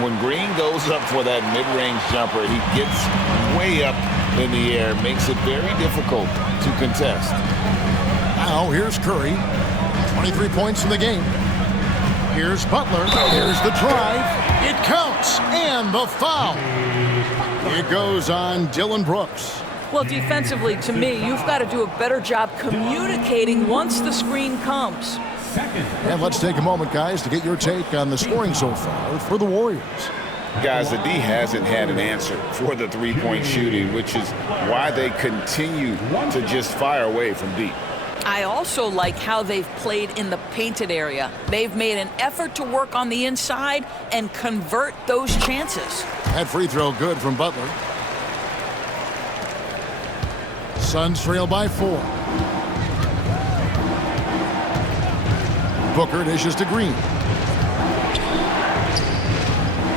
When Green goes up for that mid-range jumper, he gets way up in the air, makes it very difficult to contest. Now here's Curry. 23 points in the game. Here's Butler. Here's the drive. It counts, and the foul. It goes on Dylan Brooks. Well, defensively, to me, you've got to do a better job communicating once the screen comes. And let's take a moment, guys, to get your take on the scoring so far for the Warriors. Guys, the D hasn't had an answer for the three-point shooting, which is why they continue to just fire away from deep. I also like how they've played in the painted area. They've made an effort to work on the inside and convert those chances. That free throw good from Butler. Suns trail by 4. Booker dishes to Green.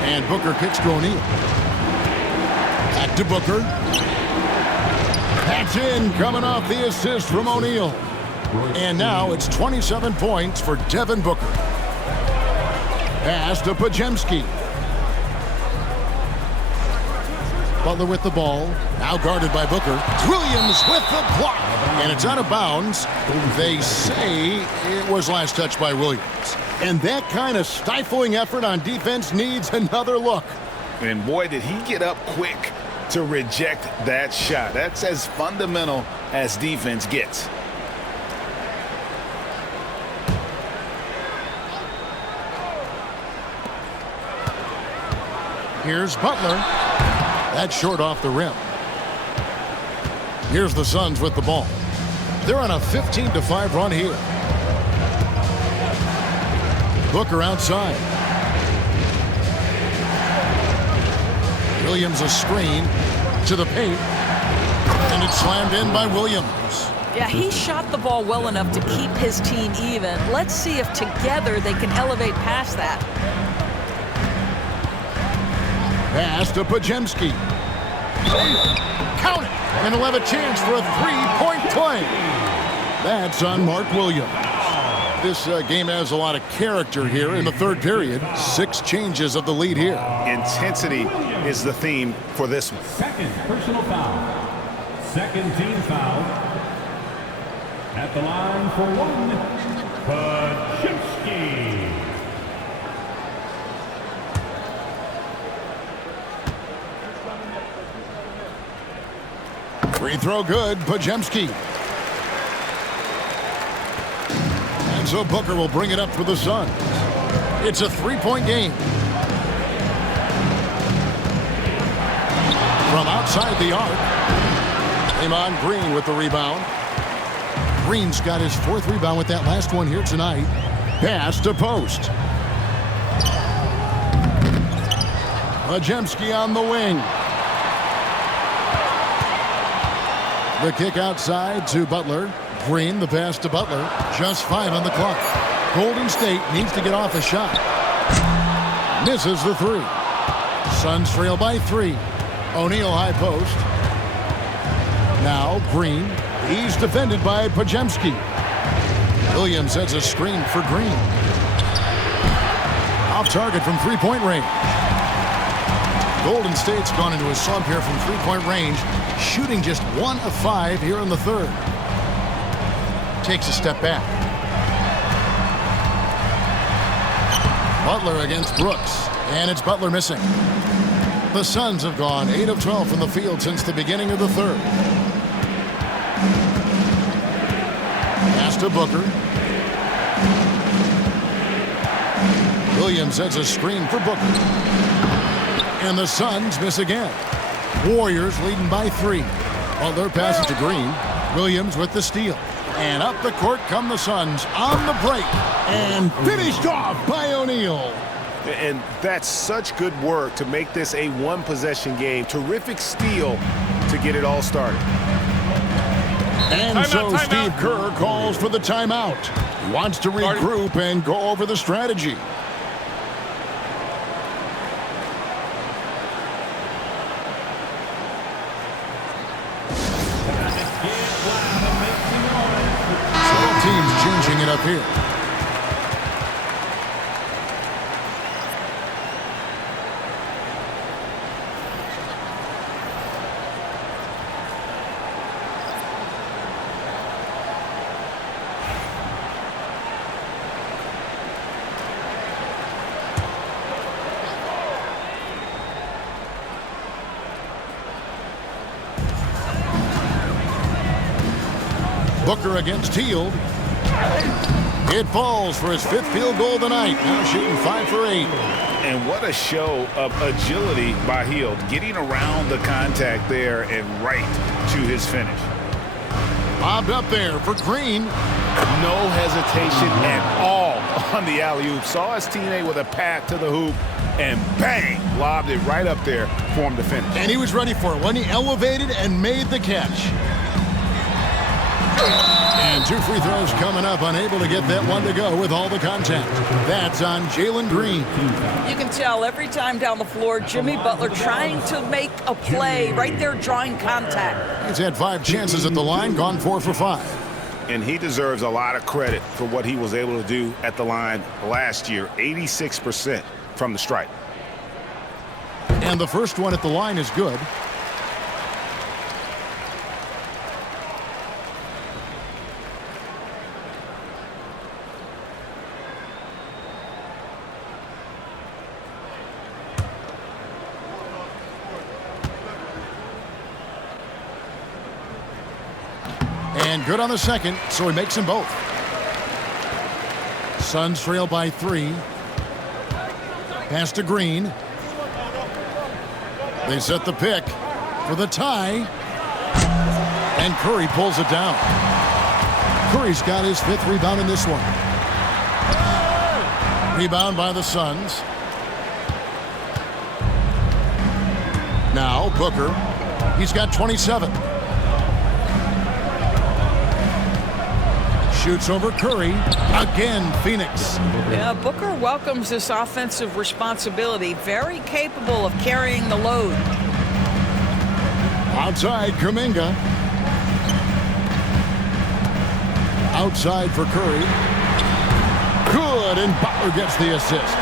And Booker kicks to O'Neal. Back to Booker. That's in, coming off the assist from O'Neal. And now it's 27 points for Devin Booker. Pass to Podziemski. Butler with the ball. Now guarded by Booker. Williams with the block. And it's out of bounds. They say it was last touched by Williams. And that kind of stifling effort on defense needs another look. And boy, did he get up quick to reject that shot. That's as fundamental as defense gets. Here's Butler. That's short off the rim. Here's the Suns with the ball. They're on a 15-5 run here. Booker outside. Williams a screen to the paint. And it's slammed in by Williams. Yeah, he shot the ball well enough to keep his team even. Let's see if together they can elevate past that. Pass to Podziemski. Count it! And he'll have a chance for a three-point play. That's on Mark Williams. This game has a lot of character here in the third period. 6 changes of the lead here. Intensity is the theme for this one. Second personal foul. Second team foul. At the line for 1, Podziemski. Free throw good, Podziemski. And so Booker will bring it up for the Suns. It's a 3-point game. From outside the arc, Draymond Green with the rebound. Green's got his 4th rebound with that last one here tonight. Pass to post. Podziemski on the wing. The kick outside to Butler. Green, the pass to Butler. Just 5 on the clock. Golden State needs to get off a shot. Misses the 3. Suns trail by 3. O'Neal high post. Now Green. He's defended by Podziemski. Williams sets a screen for Green. Off target from 3-point range. Golden State's gone into a slump here from 3-point range, shooting just 1 of 5 here in the third. Takes a step back. Butler against Brooks, and it's Butler missing. The Suns have gone 8 of 12 from the field since the beginning of the third. Pass to Booker. Williams sets a screen for Booker. And the Suns miss again. Warriors leading by 3. Butler passes to Green. Williams with the steal. And up the court come the Suns on the break. And finished off by O'Neal. And that's such good work to make this a one-possession game. Terrific steal to get it all started. And so Steve Kerr calls for the timeout. He wants to regroup and go over the strategy. Several teams changing it up here. Booker against Hield. It falls for his 5th field goal of the night. Now shooting 5 for 8. And what a show of agility by Hield, getting around the contact there and right to his finish. Bobbed up there for Green. No hesitation at all on the alley-oop. Saw his teammate with a path to the hoop, and bang, lobbed it right up there for him to finish. And he was ready for it when he elevated and made the catch. And 2 free throws coming up, unable to get that one to go with all the contact. That's on Jalen Green. You can tell every time down the floor, Jimmy Butler trying to make a play, right there drawing contact. He's had 5 chances at the line, gone 4 for 5. And he deserves a lot of credit for what he was able to do at the line last year, 86% from the stripe. And the first one at the line is good. And good on the second, so he makes them both. Suns trail by 3. Pass to Green. They set the pick for the tie. And Curry pulls it down. Curry's got his 5th rebound in this one. Rebound by the Suns. Now Booker. He's got 27. Shoots over Curry. Again, Phoenix. Yeah, Booker welcomes this offensive responsibility. Very capable of carrying the load. Outside, Kuminga. Outside for Curry. Good, and Butler gets the assist.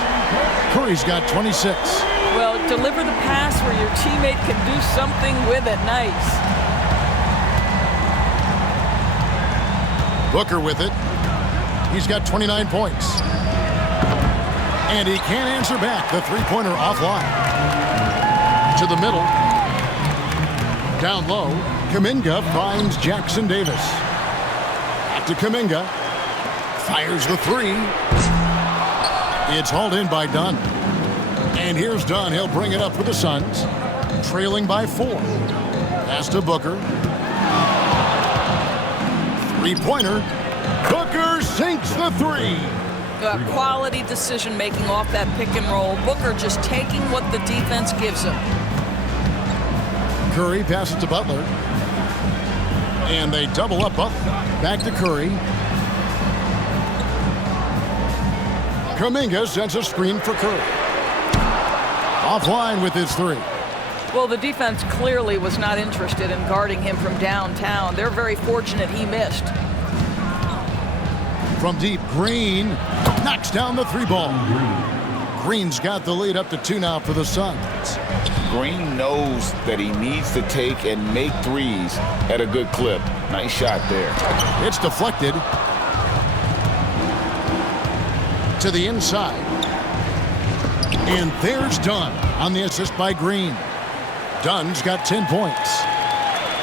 Curry's got 26. Well, deliver the pass where your teammate can do something with it. Nice. Booker with it. He's got 29 points. And he can't answer back. The 3-pointer offline. To the middle. Down low. Kuminga finds Jackson Davis. Back to Kuminga. Fires the 3. It's hauled in by Dunn. And here's Dunn. He'll bring it up for the Suns. Trailing by 4. Pass to Booker. 3-pointer. Booker sinks the 3. Quality decision making off that pick and roll. Booker just taking what the defense gives him. Curry passes to Butler. And they double up Butler. Back to Curry. Kuminga sends a screen for Curry. Offline with his 3. Well, the defense clearly was not interested in guarding him from downtown. They're very fortunate he missed. From deep, Green knocks down the 3-ball. Green's got the lead up to 2 now for the Suns. Green knows that he needs to take and make threes at a good clip. Nice shot there. It's deflected to the inside. And there's Dunn on the assist by Green. Dunn's got 10 points.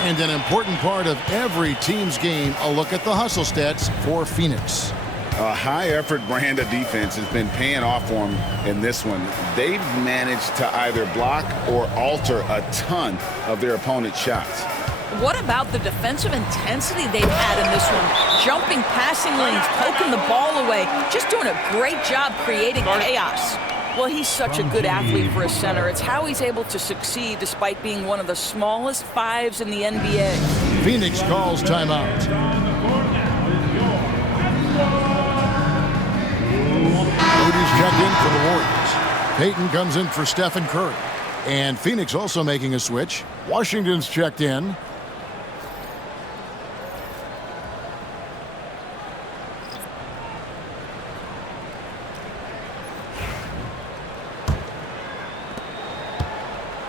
And an important part of every team's game, a look at the hustle stats for Phoenix. A high-effort brand of defense has been paying off for them in this one. They've managed to either block or alter a ton of their opponent's shots. What about the defensive intensity they've had in this one? Jumping passing lanes, poking the ball away, just doing a great job creating chaos. Well, he's such a good athlete for a center. It's how he's able to succeed despite being one of the smallest fives in the NBA. Phoenix calls timeout. Moody's checked in for the Warriors. Payton comes in for Stephen Curry. And Phoenix also making a switch. Washington's checked in.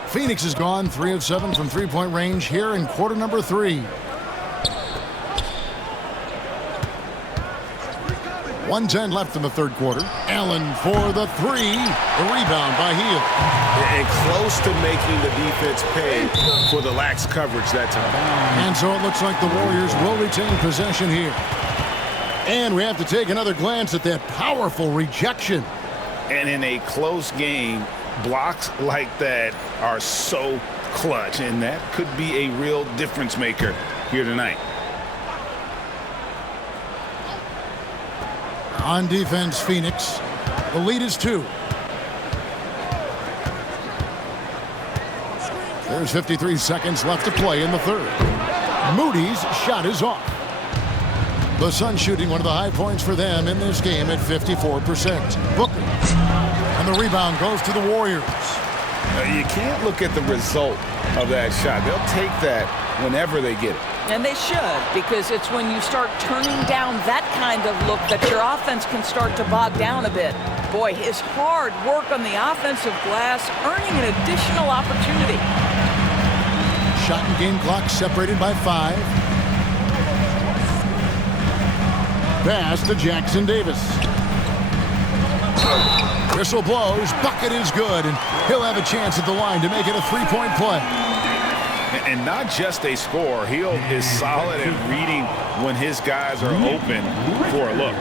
Phoenix has gone 3 of 7 from three-point range here in quarter number 3. 1:10 left in the third quarter. Allen for the 3. The rebound by Hield. And close to making the defense pay for the lax coverage that time. And so it looks like the Warriors will retain possession here. And we have to take another glance at that powerful rejection. And in a close game, blocks like that are so clutch, and that could be a real difference maker here tonight. On defense, Phoenix. The lead is 2. There's 53 seconds left to play in the third. Moody's shot is off. The Suns shooting one of the high points for them in this game at 54%. Booker. And the rebound goes to the Warriors. You can't look at the result of that shot. They'll take that whenever they get it. And they should, because it's when you start turning down that kind of look that your offense can start to bog down a bit. Boy, his hard work on the offensive glass earning an additional opportunity. Shot and game clock separated by 5. Pass to Jackson Davis. Whistle blows. Bucket is good, and he'll have a chance at the line to make it a three-point play. And not just a score. Hield is solid at reading when his guys are open for a look.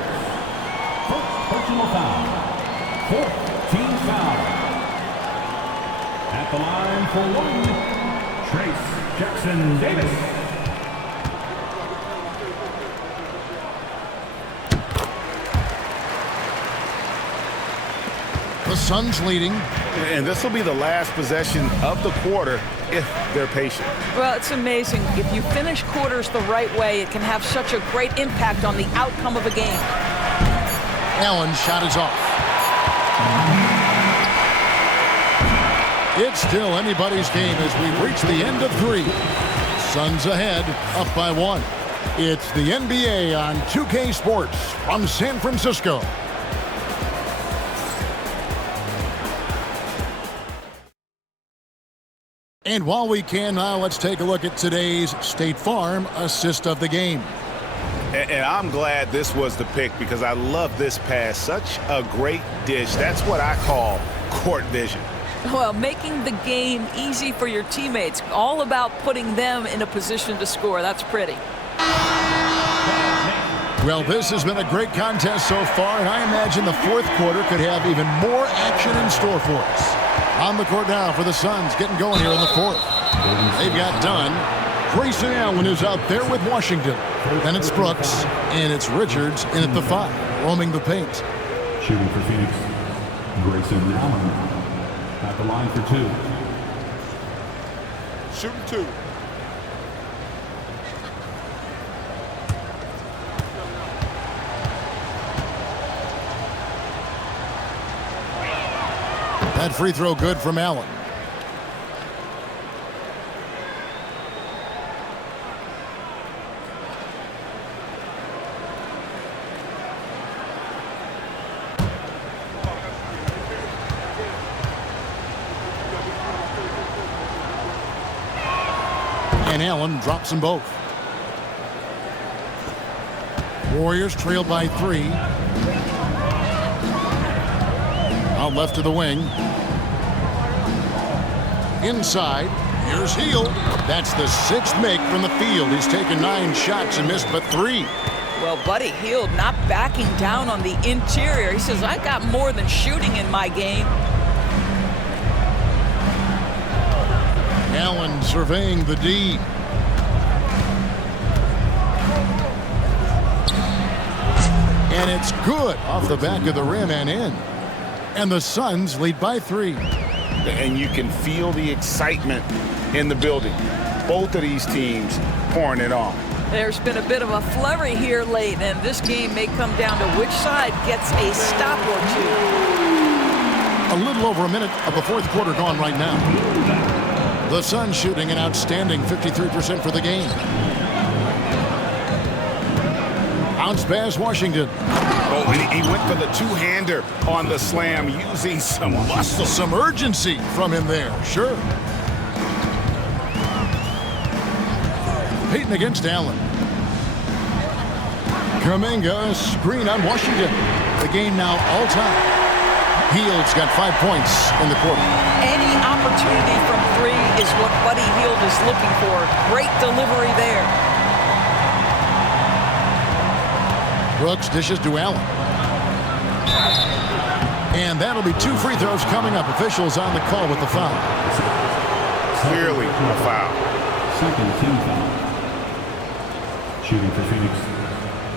Personal foul. 4th team foul. At the line for 1, Trace Jackson Davis. The Suns leading. And this will be the last possession of the quarter if they're patient. Well, it's amazing. If you finish quarters the right way, it can have such a great impact on the outcome of a game. Allen's shot is off. It's still anybody's game as we reach the end of 3. Suns ahead, up by 1. It's the NBA on 2K Sports from San Francisco. And while we can now, let's take a look at today's State Farm assist of the game. And I'm glad this was the pick because I love this pass. Such a great dish. That's what I call court vision. Well, making the game easy for your teammates. All about putting them in a position to score. That's pretty. Well, this has been a great contest so far, and I imagine the fourth quarter could have even more action in store for us. On the court now for the Suns, getting going here in the fourth. They've got Dunn. Grayson Allen is out there with Washington. Then it's Brooks, and it's Richards in at the 5, roaming the paint. Shooting for Phoenix, Grayson Allen. At the line for 2. Shooting 2. That free throw good from Allen. And Allen drops them both. Warriors trail by 3. Out left to the wing. Inside, here's Hield. That's the 6th make from the field. He's taken 9 shots and missed but 3. Well, Buddy Hield not backing down on the interior. He says, I got more than shooting in my game. Allen surveying the D. And it's good off the back of the rim and in. And the Suns lead by 3. And you can feel the excitement in the building. Both of these teams pouring it on. There's been a bit of a flurry here late, and this game may come down to which side gets a stop or two. A little over a minute of the fourth quarter gone right now. The Suns shooting an outstanding 53% for the game. Bounce pass, Washington. Oh, and he went for the two-hander on the slam, using some muscle. Some urgency from him there, sure. Payton against Allen. Kuminga, screen on Washington. The game now all-time. Hield's got 5 points in the quarter. Any opportunity from 3 is what Buddy Hield is looking for. Great delivery there. Brooks dishes to Allen. And that'll be 2 free throws coming up. Officials on the call with the foul. Clearly a foul. Second team foul. Shooting for Phoenix,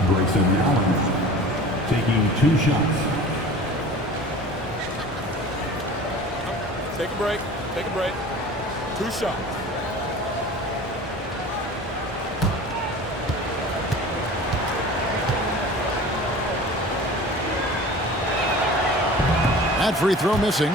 Grayson Allen, taking 2 shots. Take a break. Take a break. 2 shots. That free throw missing.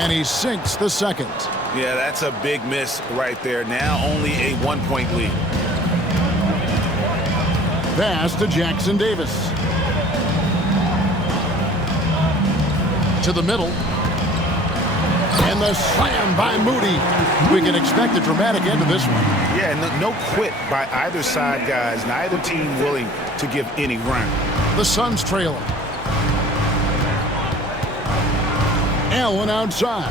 And he sinks the second. Yeah, that's a big miss right there. Now only a 1-point lead. Pass to Jackson Davis. To the middle. And the slam by Moody. We can expect a dramatic end to this one. Yeah, no quit by either side, guys. Neither team willing to give any ground. The Suns trailing. Allen outside.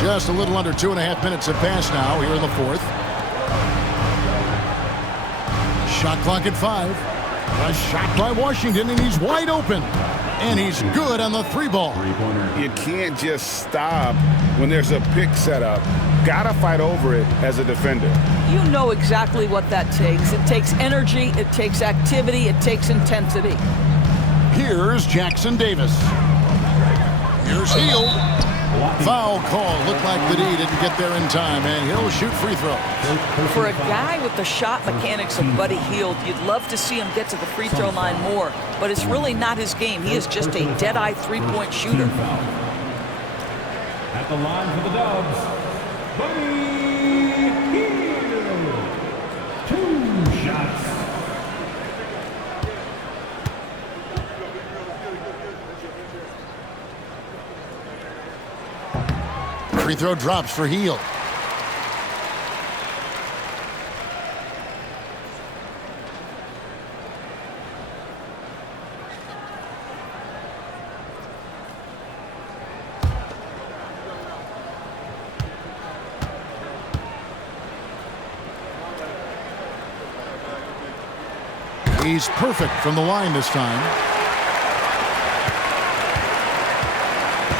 Just a little under 2.5 minutes have passed now here in the fourth. Shot clock at 5. A shot by Washington, and he's wide open. And he's good on the 3-ball. You can't just stop when there's a pick set up. Gotta fight over it as a defender. You know exactly what that takes. It takes energy, it takes activity, it takes intensity. Here's Jackson Davis. Here's Hield. Foul call. Looked like the D didn't get there in time, and he'll shoot free throws. For a guy with the shot mechanics of Buddy Hield, you'd love to see him get to the free throw line more, but it's really not his game. He is just a dead-eye three-point shooter. At the line for the Dubs, Buddy Hield. 2 shots. Free throw drops for Hield. He's perfect from the line this time.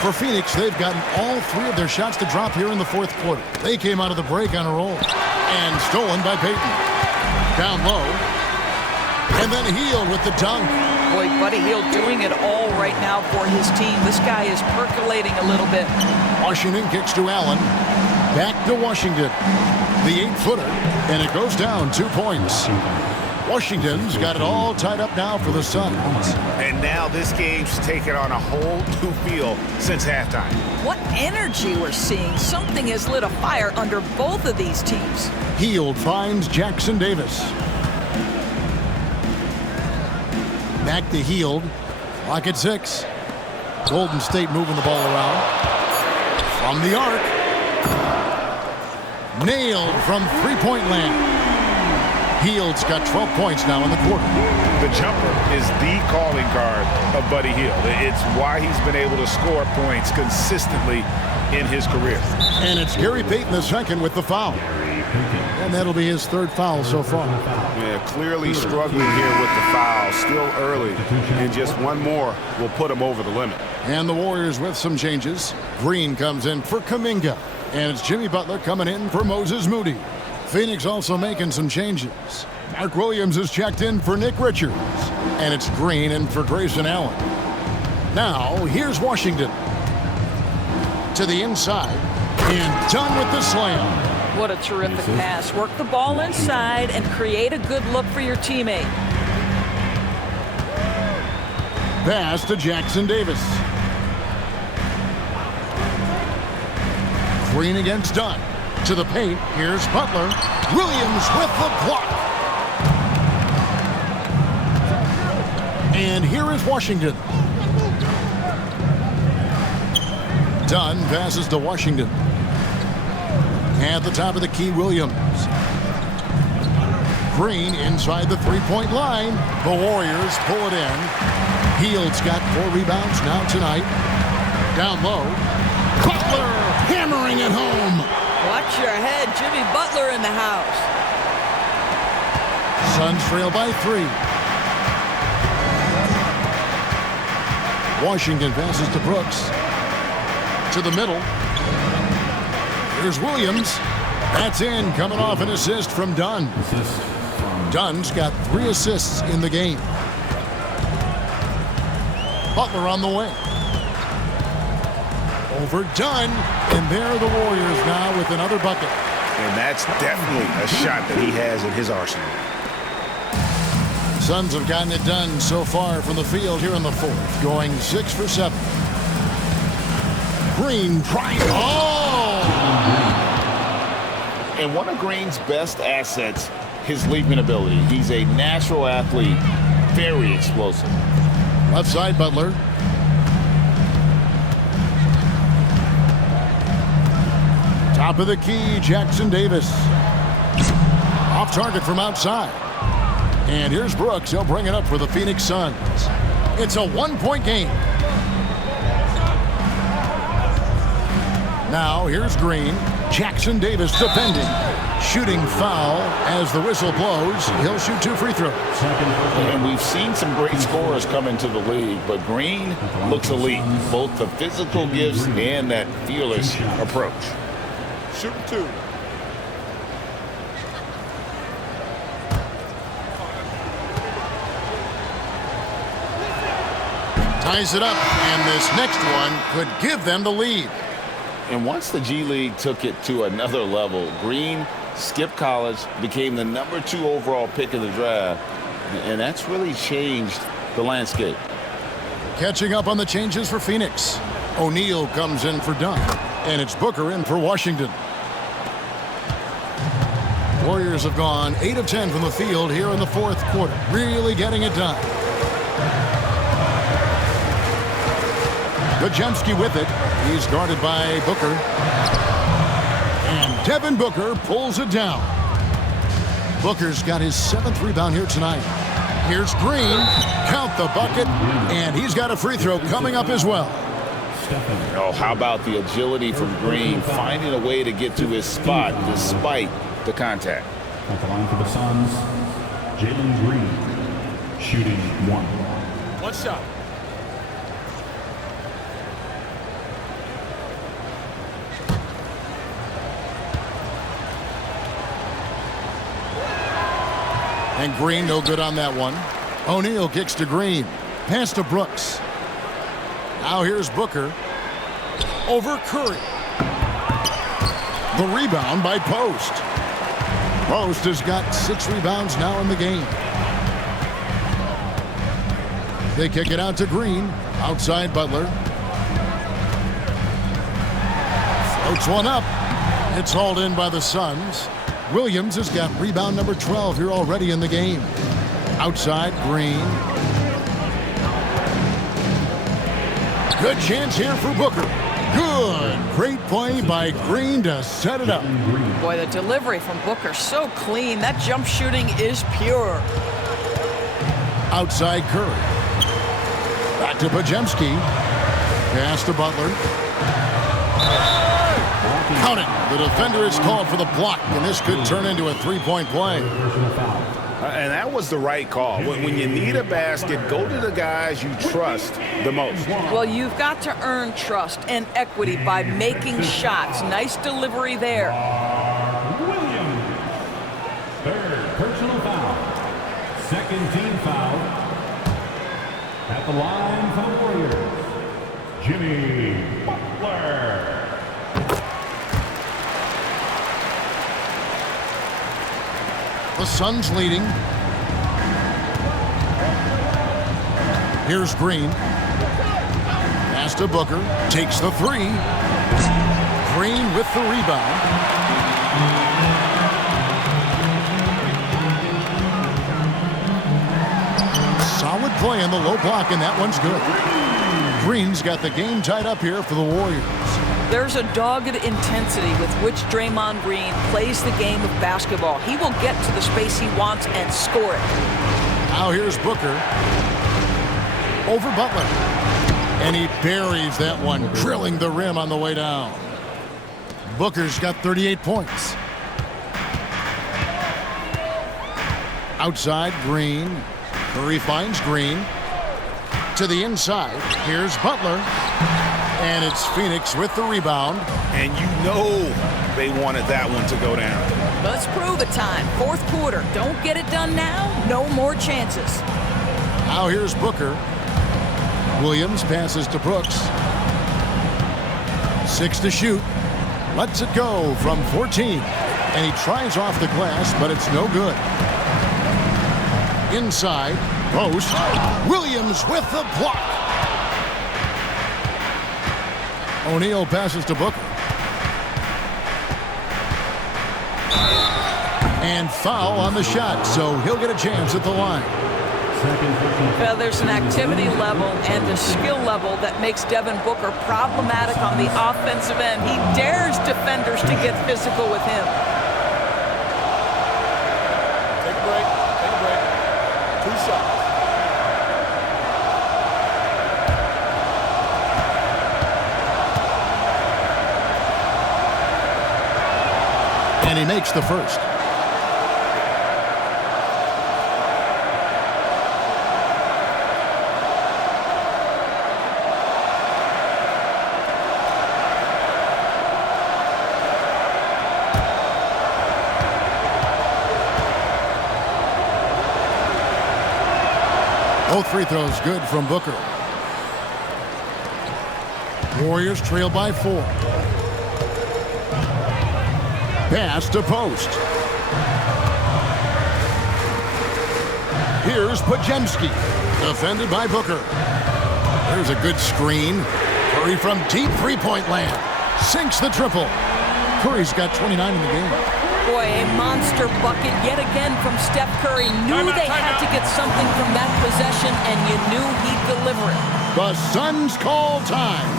For Phoenix, they've gotten all 3 of their shots to drop here in the fourth quarter. They came out of the break on a roll. And stolen by Payton. Down low. And then Hield with the dunk. Boy, Buddy Hield doing it all right now for his team. This guy is percolating a little bit. Washington kicks to Allen. Back to Washington. The 8-footer. And it goes down 2 points. Washington's got it all tied up now for the Suns. And now this game's taken on a whole new feel since halftime. What energy we're seeing. Something has lit a fire under both of these teams. Hield finds Jackson Davis. Back to Hield. Clock at 6. Golden State moving the ball around. From the arc. Nailed from three-point land. Hield's got 12 points now in the quarter. The jumper is the calling card of Buddy Hield. It's why he's been able to score points consistently in his career. And it's Gary Payton II with the foul. And that'll be his third foul so far. Yeah, clearly struggling here with the foul. Still early. And just one more will put him over the limit. And the Warriors with some changes. Green comes in for Kuminga. And it's Jimmy Butler coming in for Moses Moody. Phoenix also making some changes. Mark Williams is checked in for Nick Richards. And it's Green in for Grayson Allen. Now, here's Washington. To the inside. And done with the slam. What a terrific pass. Work the ball inside and create a good look for your teammate. Pass to Jackson Davis. Green against Dunn. To the paint. Here's Butler. Williams with the block. And here is Washington. Dunn passes to Washington. At the top of the key, Williams. Green inside the three-point line. The Warriors pull it in. Hield's got 4 rebounds now tonight. Down low. Butler hammering it home. Watch your head. Jimmy Butler in the house. Suns trail by 3. Washington passes to Brooks. To the middle. Here's Williams. That's in, coming off an assist from Dunn. Dunn's got 3 assists in the game. Butler on the wing. Over Dunn, and there are the Warriors now with another bucket. And that's definitely a shot that he has in his arsenal. Suns have gotten it done so far from the field here in the fourth, going 6 for 7. Green trying. Oh! And one of Green's best assets, his leaping ability. He's a natural athlete, very explosive. Left side, Butler. Top of the key, Jackson Davis. Off target from outside. And here's Brooks. He'll bring it up for the Phoenix Suns. It's a 1-point game. Now here's Green. Jackson Davis defending. Shooting foul as the whistle blows. He'll shoot 2 free throws. And we've seen some great scorers come into the league, but Green looks elite. Both the physical gifts and that fearless approach. Shooting 2. Ties it up, and this next one could give them the lead. And once the G League took it to another level, Green skipped college, became the number 2 overall pick of the draft, and that's really changed the landscape. Catching up on the changes for Phoenix. O'Neal comes in for Dunn, and it's Booker in for Washington. Warriors have gone 8 of 10 from the field here in the fourth quarter, really getting it done. Gajemski with it. He's guarded by Booker. And Devin Booker pulls it down. Booker's got his 7th rebound here tonight. Here's Green. Count the bucket. And he's got a free throw coming up as well. Oh, how about the agility from Green, finding a way to get to his spot despite the contact. At the line for the Suns, Jalen Green, shooting 1. 1 shot. And Green no good on that one. O'Neal kicks to Green. Pass to Brooks. Now here's Booker. Over Curry. The rebound by Post. Post has got 6 rebounds now in the game. They kick it out to Green. Outside Butler. Floats one up. It's hauled in by the Suns. Williams has got rebound number 12 here already in the game. Outside, Green. Good chance here for Booker. Good Great play by Green to set it up. Boy, the delivery from Booker, so clean. That jump shooting is pure. Outside Curry. Back to Pajemski. Pass to Butler. Count it. The defender is called for the block, and this could turn into a three-point play. And that was the right call. When you need a basket, go to the guys you trust the most. Well, you've got to earn trust and equity by making shots. Nice delivery there. Williams. Third personal foul. Second team foul. At the line for the Warriors, Jimmy Butler. The Suns leading. Here's Green. Pass to Booker. Takes the three. Green with the rebound. Solid play in the low block, and that one's good. Green's got the game tied up here for the Warriors. There's a dogged intensity with which Draymond Green plays the game of basketball. He will get to the space he wants and score it. Now here's Booker. Over Butler. And he buries that one, drilling the rim on the way down. Booker's got 38 points. Outside, Green. Curry finds Green. To the inside. Here's Butler. And it's Phoenix with the rebound. And you know they wanted that one to go down. Let's prove it time. Fourth quarter. Don't get it done now. No more chances. Now here's Booker. Williams passes to Brooks. 6 to shoot. Lets it go from 14. And he tries off the glass, but it's no good. Inside. Post. Williams with the block. O'Neal passes to Booker. And foul on the shot, so he'll get a chance at the line. Well, there's an activity level and a skill level that makes Devin Booker problematic on the offensive end. He dares defenders to get physical with him. Take a break. Take a break. 2 shots. And he makes the first. Both free throws good from Booker. Warriors trail by 4. Pass to Post. Here's Pajemski. Defended by Booker. There's a good screen. Curry from deep three-point land. Sinks the triple. Curry's got 29 in the game. Boy, a monster bucket yet again from Steph Curry. Knew they had to get something from that possession, and you knew he'd deliver it. The Suns call time.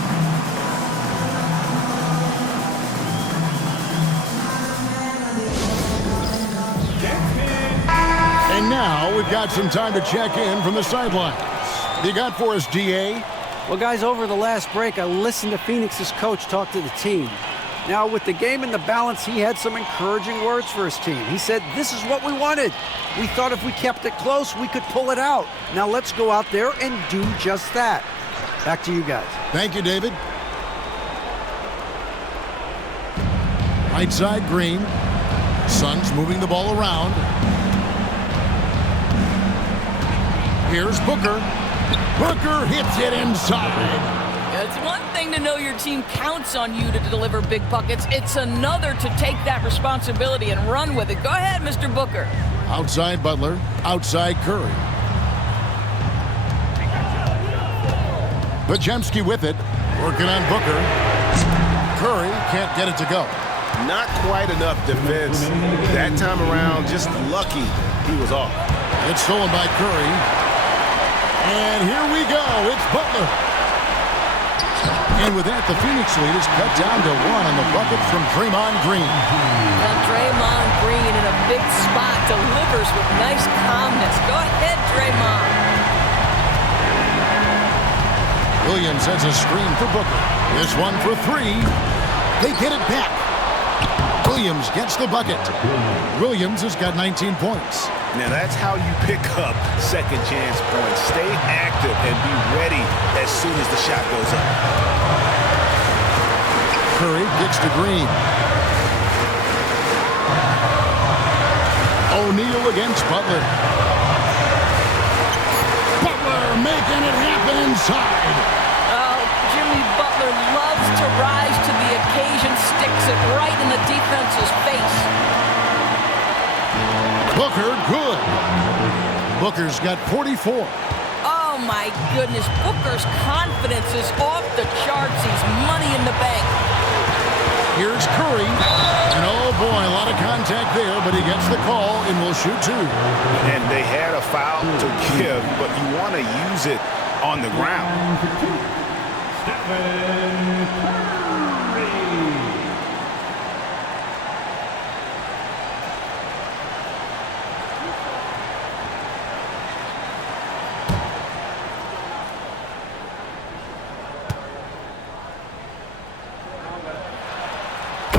And now we've got some time to check in from the sidelines. You got for us, DA? Well, guys, over the last break, I listened to Phoenix's coach talk to the team. Now, with the game in the balance, he had some encouraging words for his team. He said, this is what we wanted. We thought if we kept it close, we could pull it out. Now let's go out there and do just that. Back to you guys. Thank you, David. Right side, Green. Suns moving the ball around. Here's Booker. Booker hits it inside. It's one thing to know your team counts on you to deliver big buckets. It's another to take that responsibility and run with it. Go ahead, Mr. Booker. Outside Butler. Outside Curry. Pajemski with it. Working on Booker. Curry can't get it to go. Not quite enough defense. That time around, just lucky he was off. It's stolen by Curry. And here we go. It's Butler. And with that, the Phoenix lead is cut down to 1 on the bucket from Draymond Green. Now Draymond Green in a big spot delivers with nice calmness. Go ahead, Draymond. Williams sends a screen for Booker. This one for 3. They get it back. Williams gets the bucket. Williams has got 19 points. Now that's how you pick up second chance points. Stay active and be ready as soon as the shot goes up. Curry gets to Green. O'Neal against Butler. Butler making it happen inside. Oh, Jimmy Butler loves to rise to the occasion, sticks it right in the defense's face. Booker, good. Booker's got 44. Oh, my goodness. Booker's confidence is off the charts. He's money in the bank. Here's Curry. And oh, boy, a lot of contact there, but he gets the call and will shoot 2. And they had a foul to give, but you want to use it on the ground. Stephen Curry.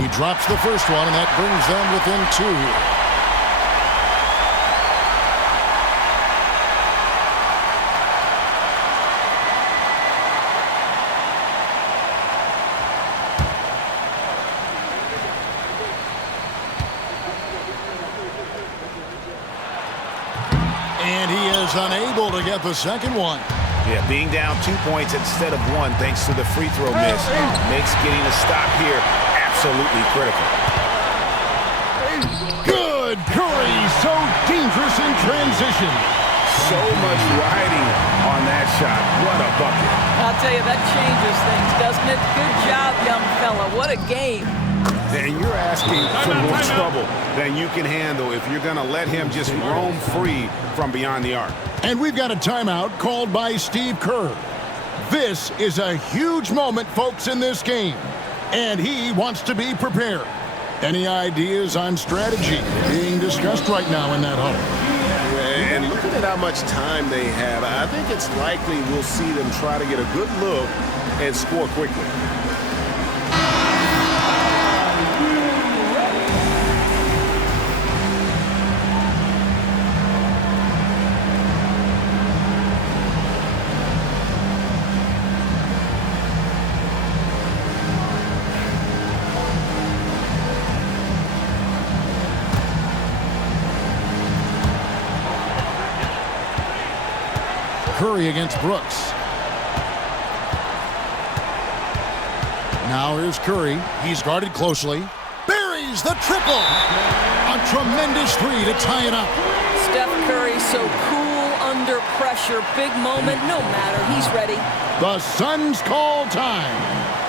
He drops the first one, and that brings them within 2. And he is unable to get the second one. Yeah, being down 2 points instead of 1 thanks to the free throw miss makes getting a stop here absolutely critical. Good. Curry, so dangerous in transition. So much riding on that shot. What a bucket. I'll tell you, that changes things, doesn't it? Good job, young fella. What a game. And you're asking for more trouble than you can handle if you're going to let him just roam free from beyond the arc. And we've got a timeout called by Steve Kerr. This is a huge moment, folks, in this game. And he wants to be prepared. Any ideas on strategy being discussed right now in that huddle? And looking at how much time they have, I think it's likely we'll see them try to get a good look and score quickly. Curry against Brooks. Now here's Curry. He's guarded closely. Buries the triple. A tremendous 3 to tie it up. Steph Curry so cool under pressure. Big moment, no matter. He's ready. The Suns call time.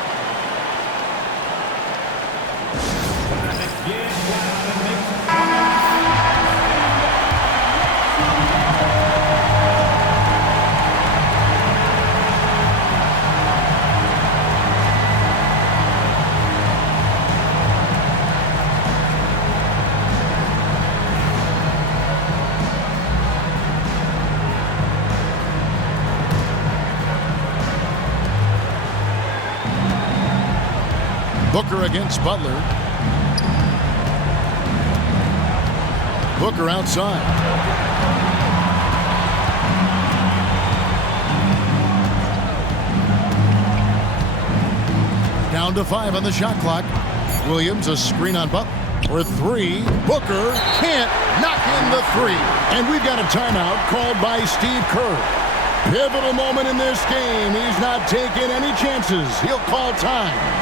Booker against Butler. Booker outside. Down to 5 on the shot clock. Williams, a screen on Butler. For 3, Booker can't knock in the 3. And we've got a timeout called by Steve Kerr. Pivotal moment in this game. He's not taking any chances. He'll call time.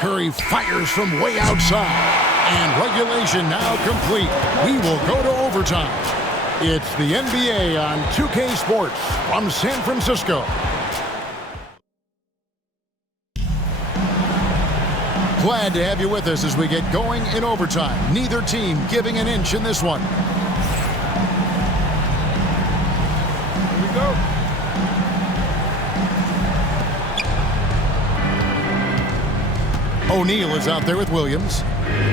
Curry fires from way outside. And regulation now complete. We will go to overtime. It's the NBA on 2K Sports from San Francisco. Glad to have you with us as we get going in overtime. Neither team giving an inch in this one. Here we go. O'Neal is out there with Williams.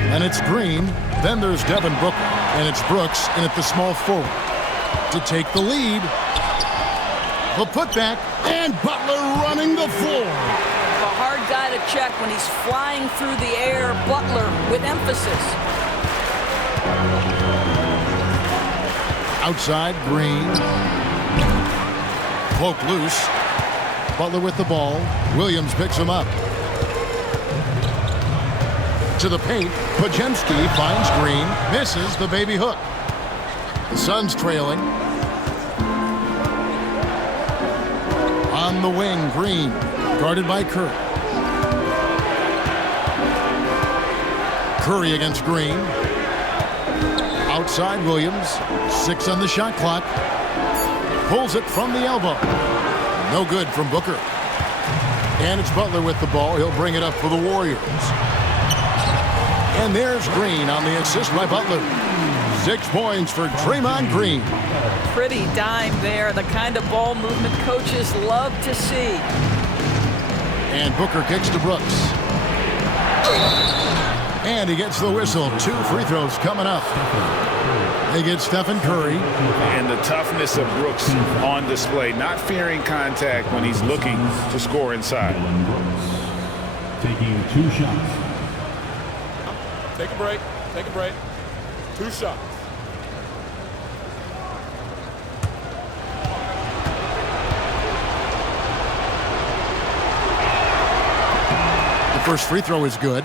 And it's Green. Then there's Devin Booker. And it's Brooks in at the small forward. To take the lead. The putback. And Butler running the floor. A hard guy to check when he's flying through the air. Butler with emphasis. Outside, Green. Poke loose. Butler with the ball. Williams picks him up. To the paint. Podziemski finds Green. Misses the baby hook. The Suns trailing. On the wing, Green. Guarded by Curry. Curry against Green. Outside, Williams. 6 on the shot clock. Pulls it from the elbow. No good from Booker. And it's Butler with the ball. He'll bring it up for the Warriors. And there's Green on the assist by Butler. 6 points for Draymond Green. Pretty dime there. The kind of ball movement coaches love to see. And Booker kicks to Brooks. And he gets the whistle. 2 free throws coming up. They get Stephen Curry. And the toughness of Brooks on display. Not fearing contact when he's looking to score inside. Taking 2 shots. Take a break. Take a break. 2 shots. The first free throw is good.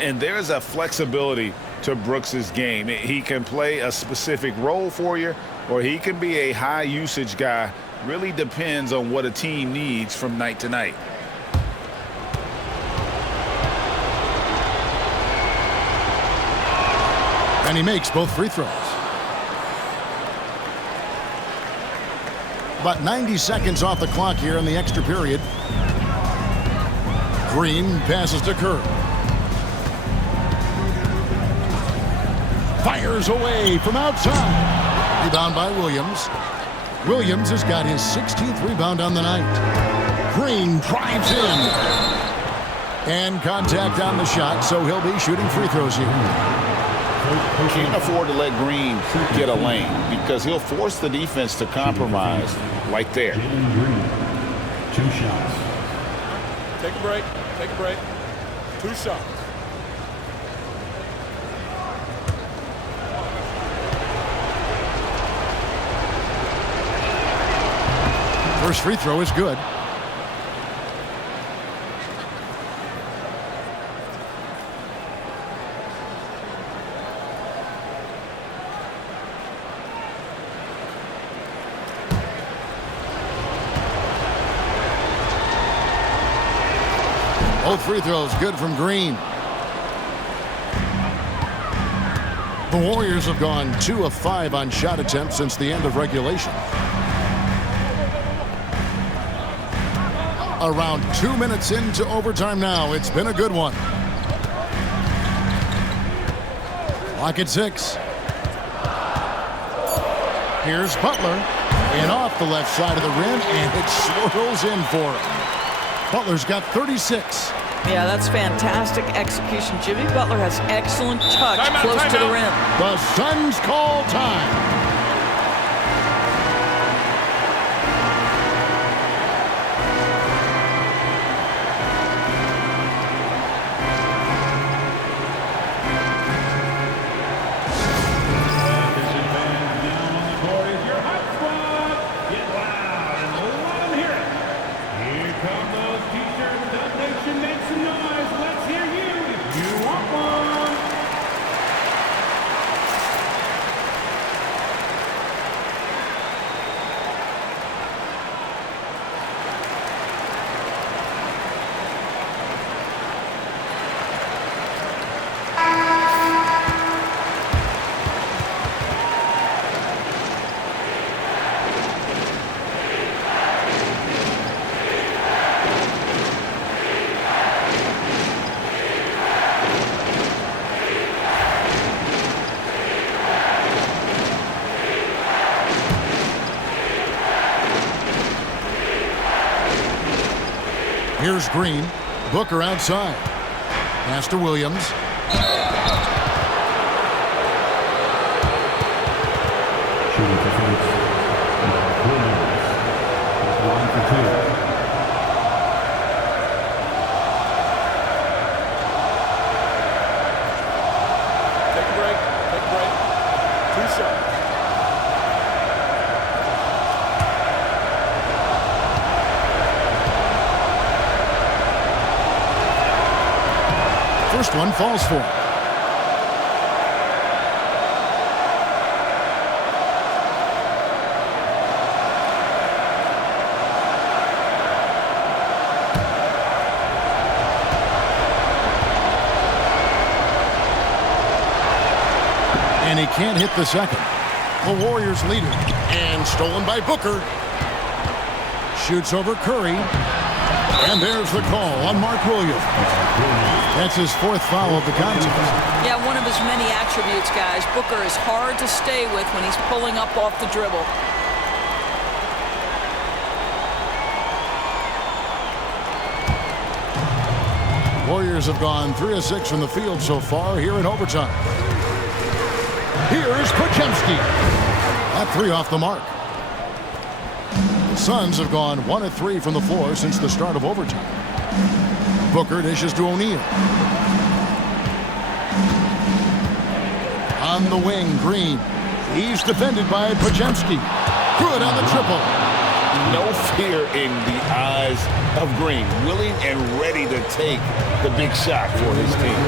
And there's a flexibility to Brooks's game. He can play a specific role for you, or he can be a high usage guy. Really depends on what a team needs from night to night. And he makes both free throws. About 90 seconds off the clock here in the extra period. Green passes to Curry. Fires away from outside. Rebound by Williams. Williams has got his 16th rebound on the night. Green drives in. And contact on the shot, so he'll be shooting free throws here. Can't afford to let Green get a lane because he'll force the defense to compromise like there. 2 shots. Take a break. Take a break. 2 shots. First free throw is good. Both free throws good from Green. The Warriors have gone 2 of 5 on shot attempts since the end of regulation. Around 2 minutes into overtime now. It's been a good one. Clock at 6. Here's Butler. And off the left side of the rim, and it swirls in for him. Butler's got 36. Yeah, that's fantastic execution. Jimmy Butler has excellent touch close to the rim. The Suns call time. Here's Green. Booker outside. Pass to Williams. Shooting for Phoenix. Williams. That's 1 for 2. Take a break. Take a break. 2 shots. First one falls for him. And he can't hit the second. The Warriors lead it. And stolen by Booker. Shoots over Curry. And there's the call on Mark Williams. That's his 4th foul of the contest. Yeah, one of his many attributes, guys. Booker is hard to stay with when he's pulling up off the dribble. Warriors have gone 3 of 6 from the field so far here in overtime. Here's Podziemski. That 3 off the mark. The Suns have gone 1 of 3 from the floor since the start of overtime. Booker dishes to O'Neal. On the wing, Green. He's defended by Podziemski. Good on the triple. No fear in the eyes of Green. Willing and ready to take the big shot for his team.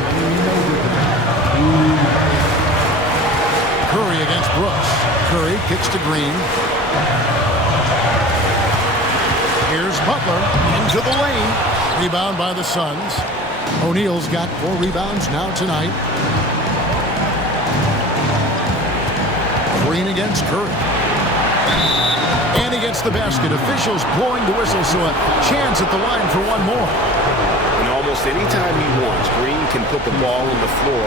Curry against Brooks. Curry kicks to Green. Here's Butler into the lane. Rebound by the Suns. O'Neal's got 4 rebounds now tonight. Green against Curry. And he gets the basket. Officials blowing the whistle, so a chance at the line for one more. And almost any time he wants, Green can put the ball on the floor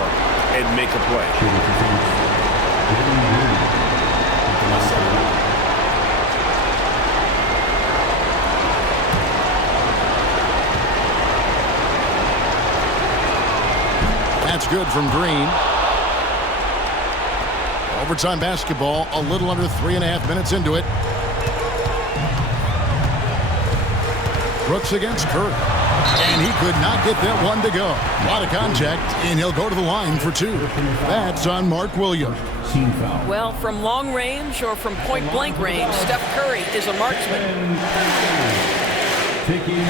and make a play. That's good from Green. Overtime basketball, a little under 3.5 minutes into it. Brooks against Curry. And he could not get that one to go. A lot of contact, and he'll go to the line for 2. That's on Mark Williams. Well, from long range or from point-blank range, Steph Curry is a marksman. Taking 2.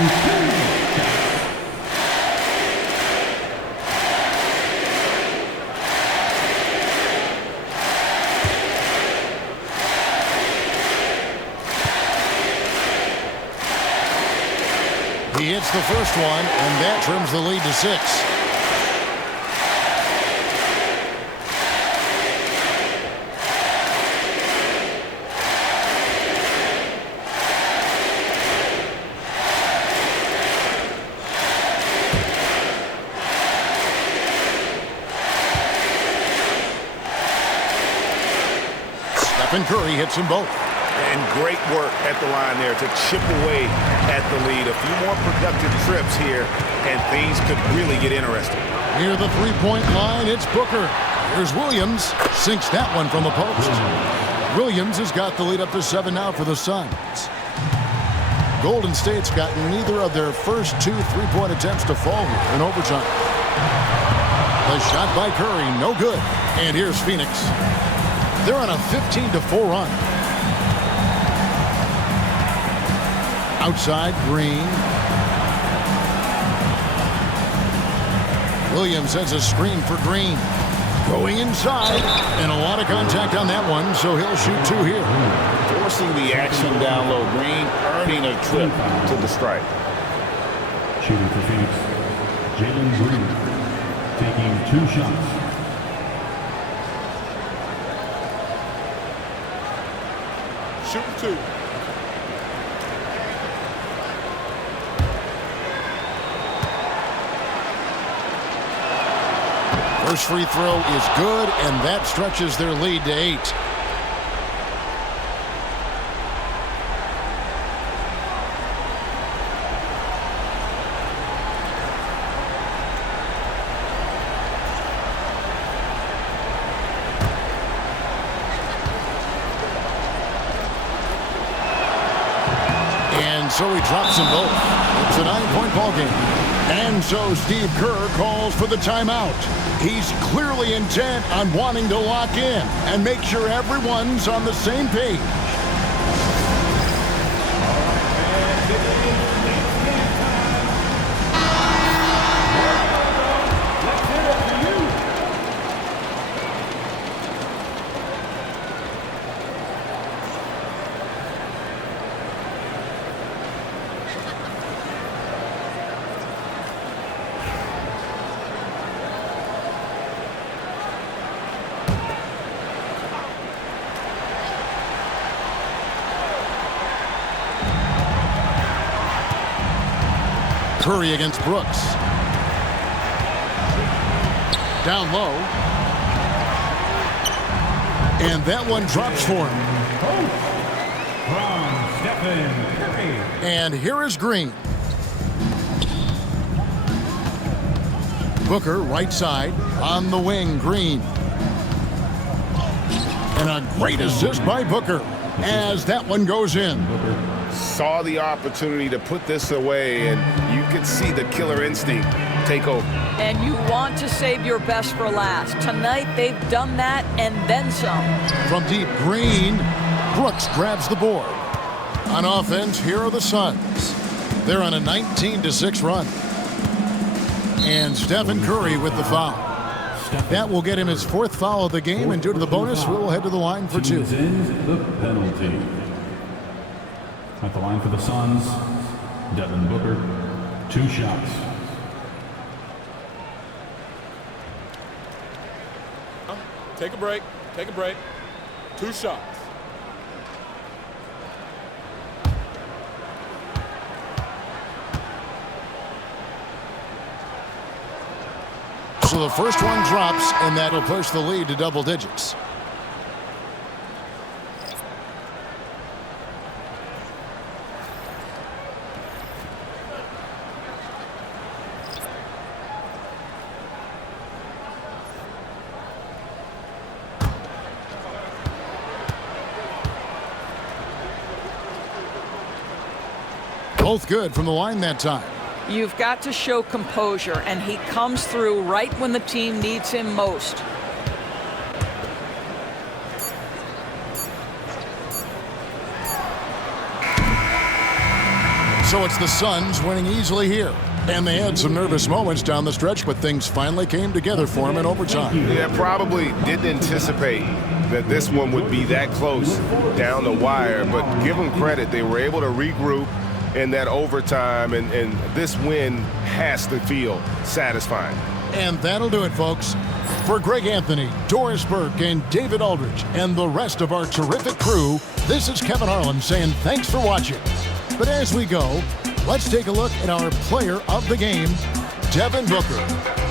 He hits the first one, and that trims the lead to 6. Stephen Curry hits them both. And great work at the line there to chip away at the lead. A few more productive trips here, and things could really get interesting. Near the 3-point line, it's Booker. Here's Williams. Sinks that one from the post. Williams has got the lead up to 7 now for the Suns. Golden State's gotten neither of their first 2 3-point attempts to fall here in overtime. The shot by Curry, no good. And here's Phoenix. They're on a 15-4 run. Outside, Green. Williams sends a screen for Green. Going inside, and a lot of contact on that one, so he'll shoot 2 here. Forcing the action down low. Green earning a trip to the stripe. Shooting for Phoenix, Jalen Green, taking 2 shots. Shooting 2. First free throw is good, and that stretches their lead to 8. so he drops them both. It's a 9-point ball game. And so Steve Kerr calls for the timeout. He's clearly intent on wanting to lock in and make sure everyone's on the same page. Curry against Brooks. Down low. And that one drops for him. From Stephen Curry. And here is Green. Booker, right side. On the wing, Green. And a great assist by Booker as that one goes in. Saw the opportunity to put this away, and you could see the killer instinct take over. And you want to save your best for last. Tonight, they've done that and then some. From deep, Green. Brooks grabs the board. On offense, here are the Suns. They're on a 19-6 run. And Stephen Curry with the foul. That will get him his 4th foul of the game, and due to the bonus, we'll head to the line for 2. The penalty. At the line for the Suns, Devin Booker, 2 shots. Take a break. Take a break. 2 shots. So the first one drops, and that'll push the lead to double digits. Both good from the line that time. You've got to show composure, and he comes through right when the team needs him most. So it's the Suns winning easily here. And they had some nervous moments down the stretch, but things finally came together for them in overtime. Yeah, probably didn't anticipate that this one would be that close down the wire, but give them credit. They were able to regroup in that overtime, and this win has to feel satisfying. And that'll do it, folks. For Greg Anthony, Doris Burke, and David Aldridge, and the rest of our terrific crew, this is Kevin Harlan saying thanks for watching. But as we go, let's take a look at our player of the game, Devin Booker.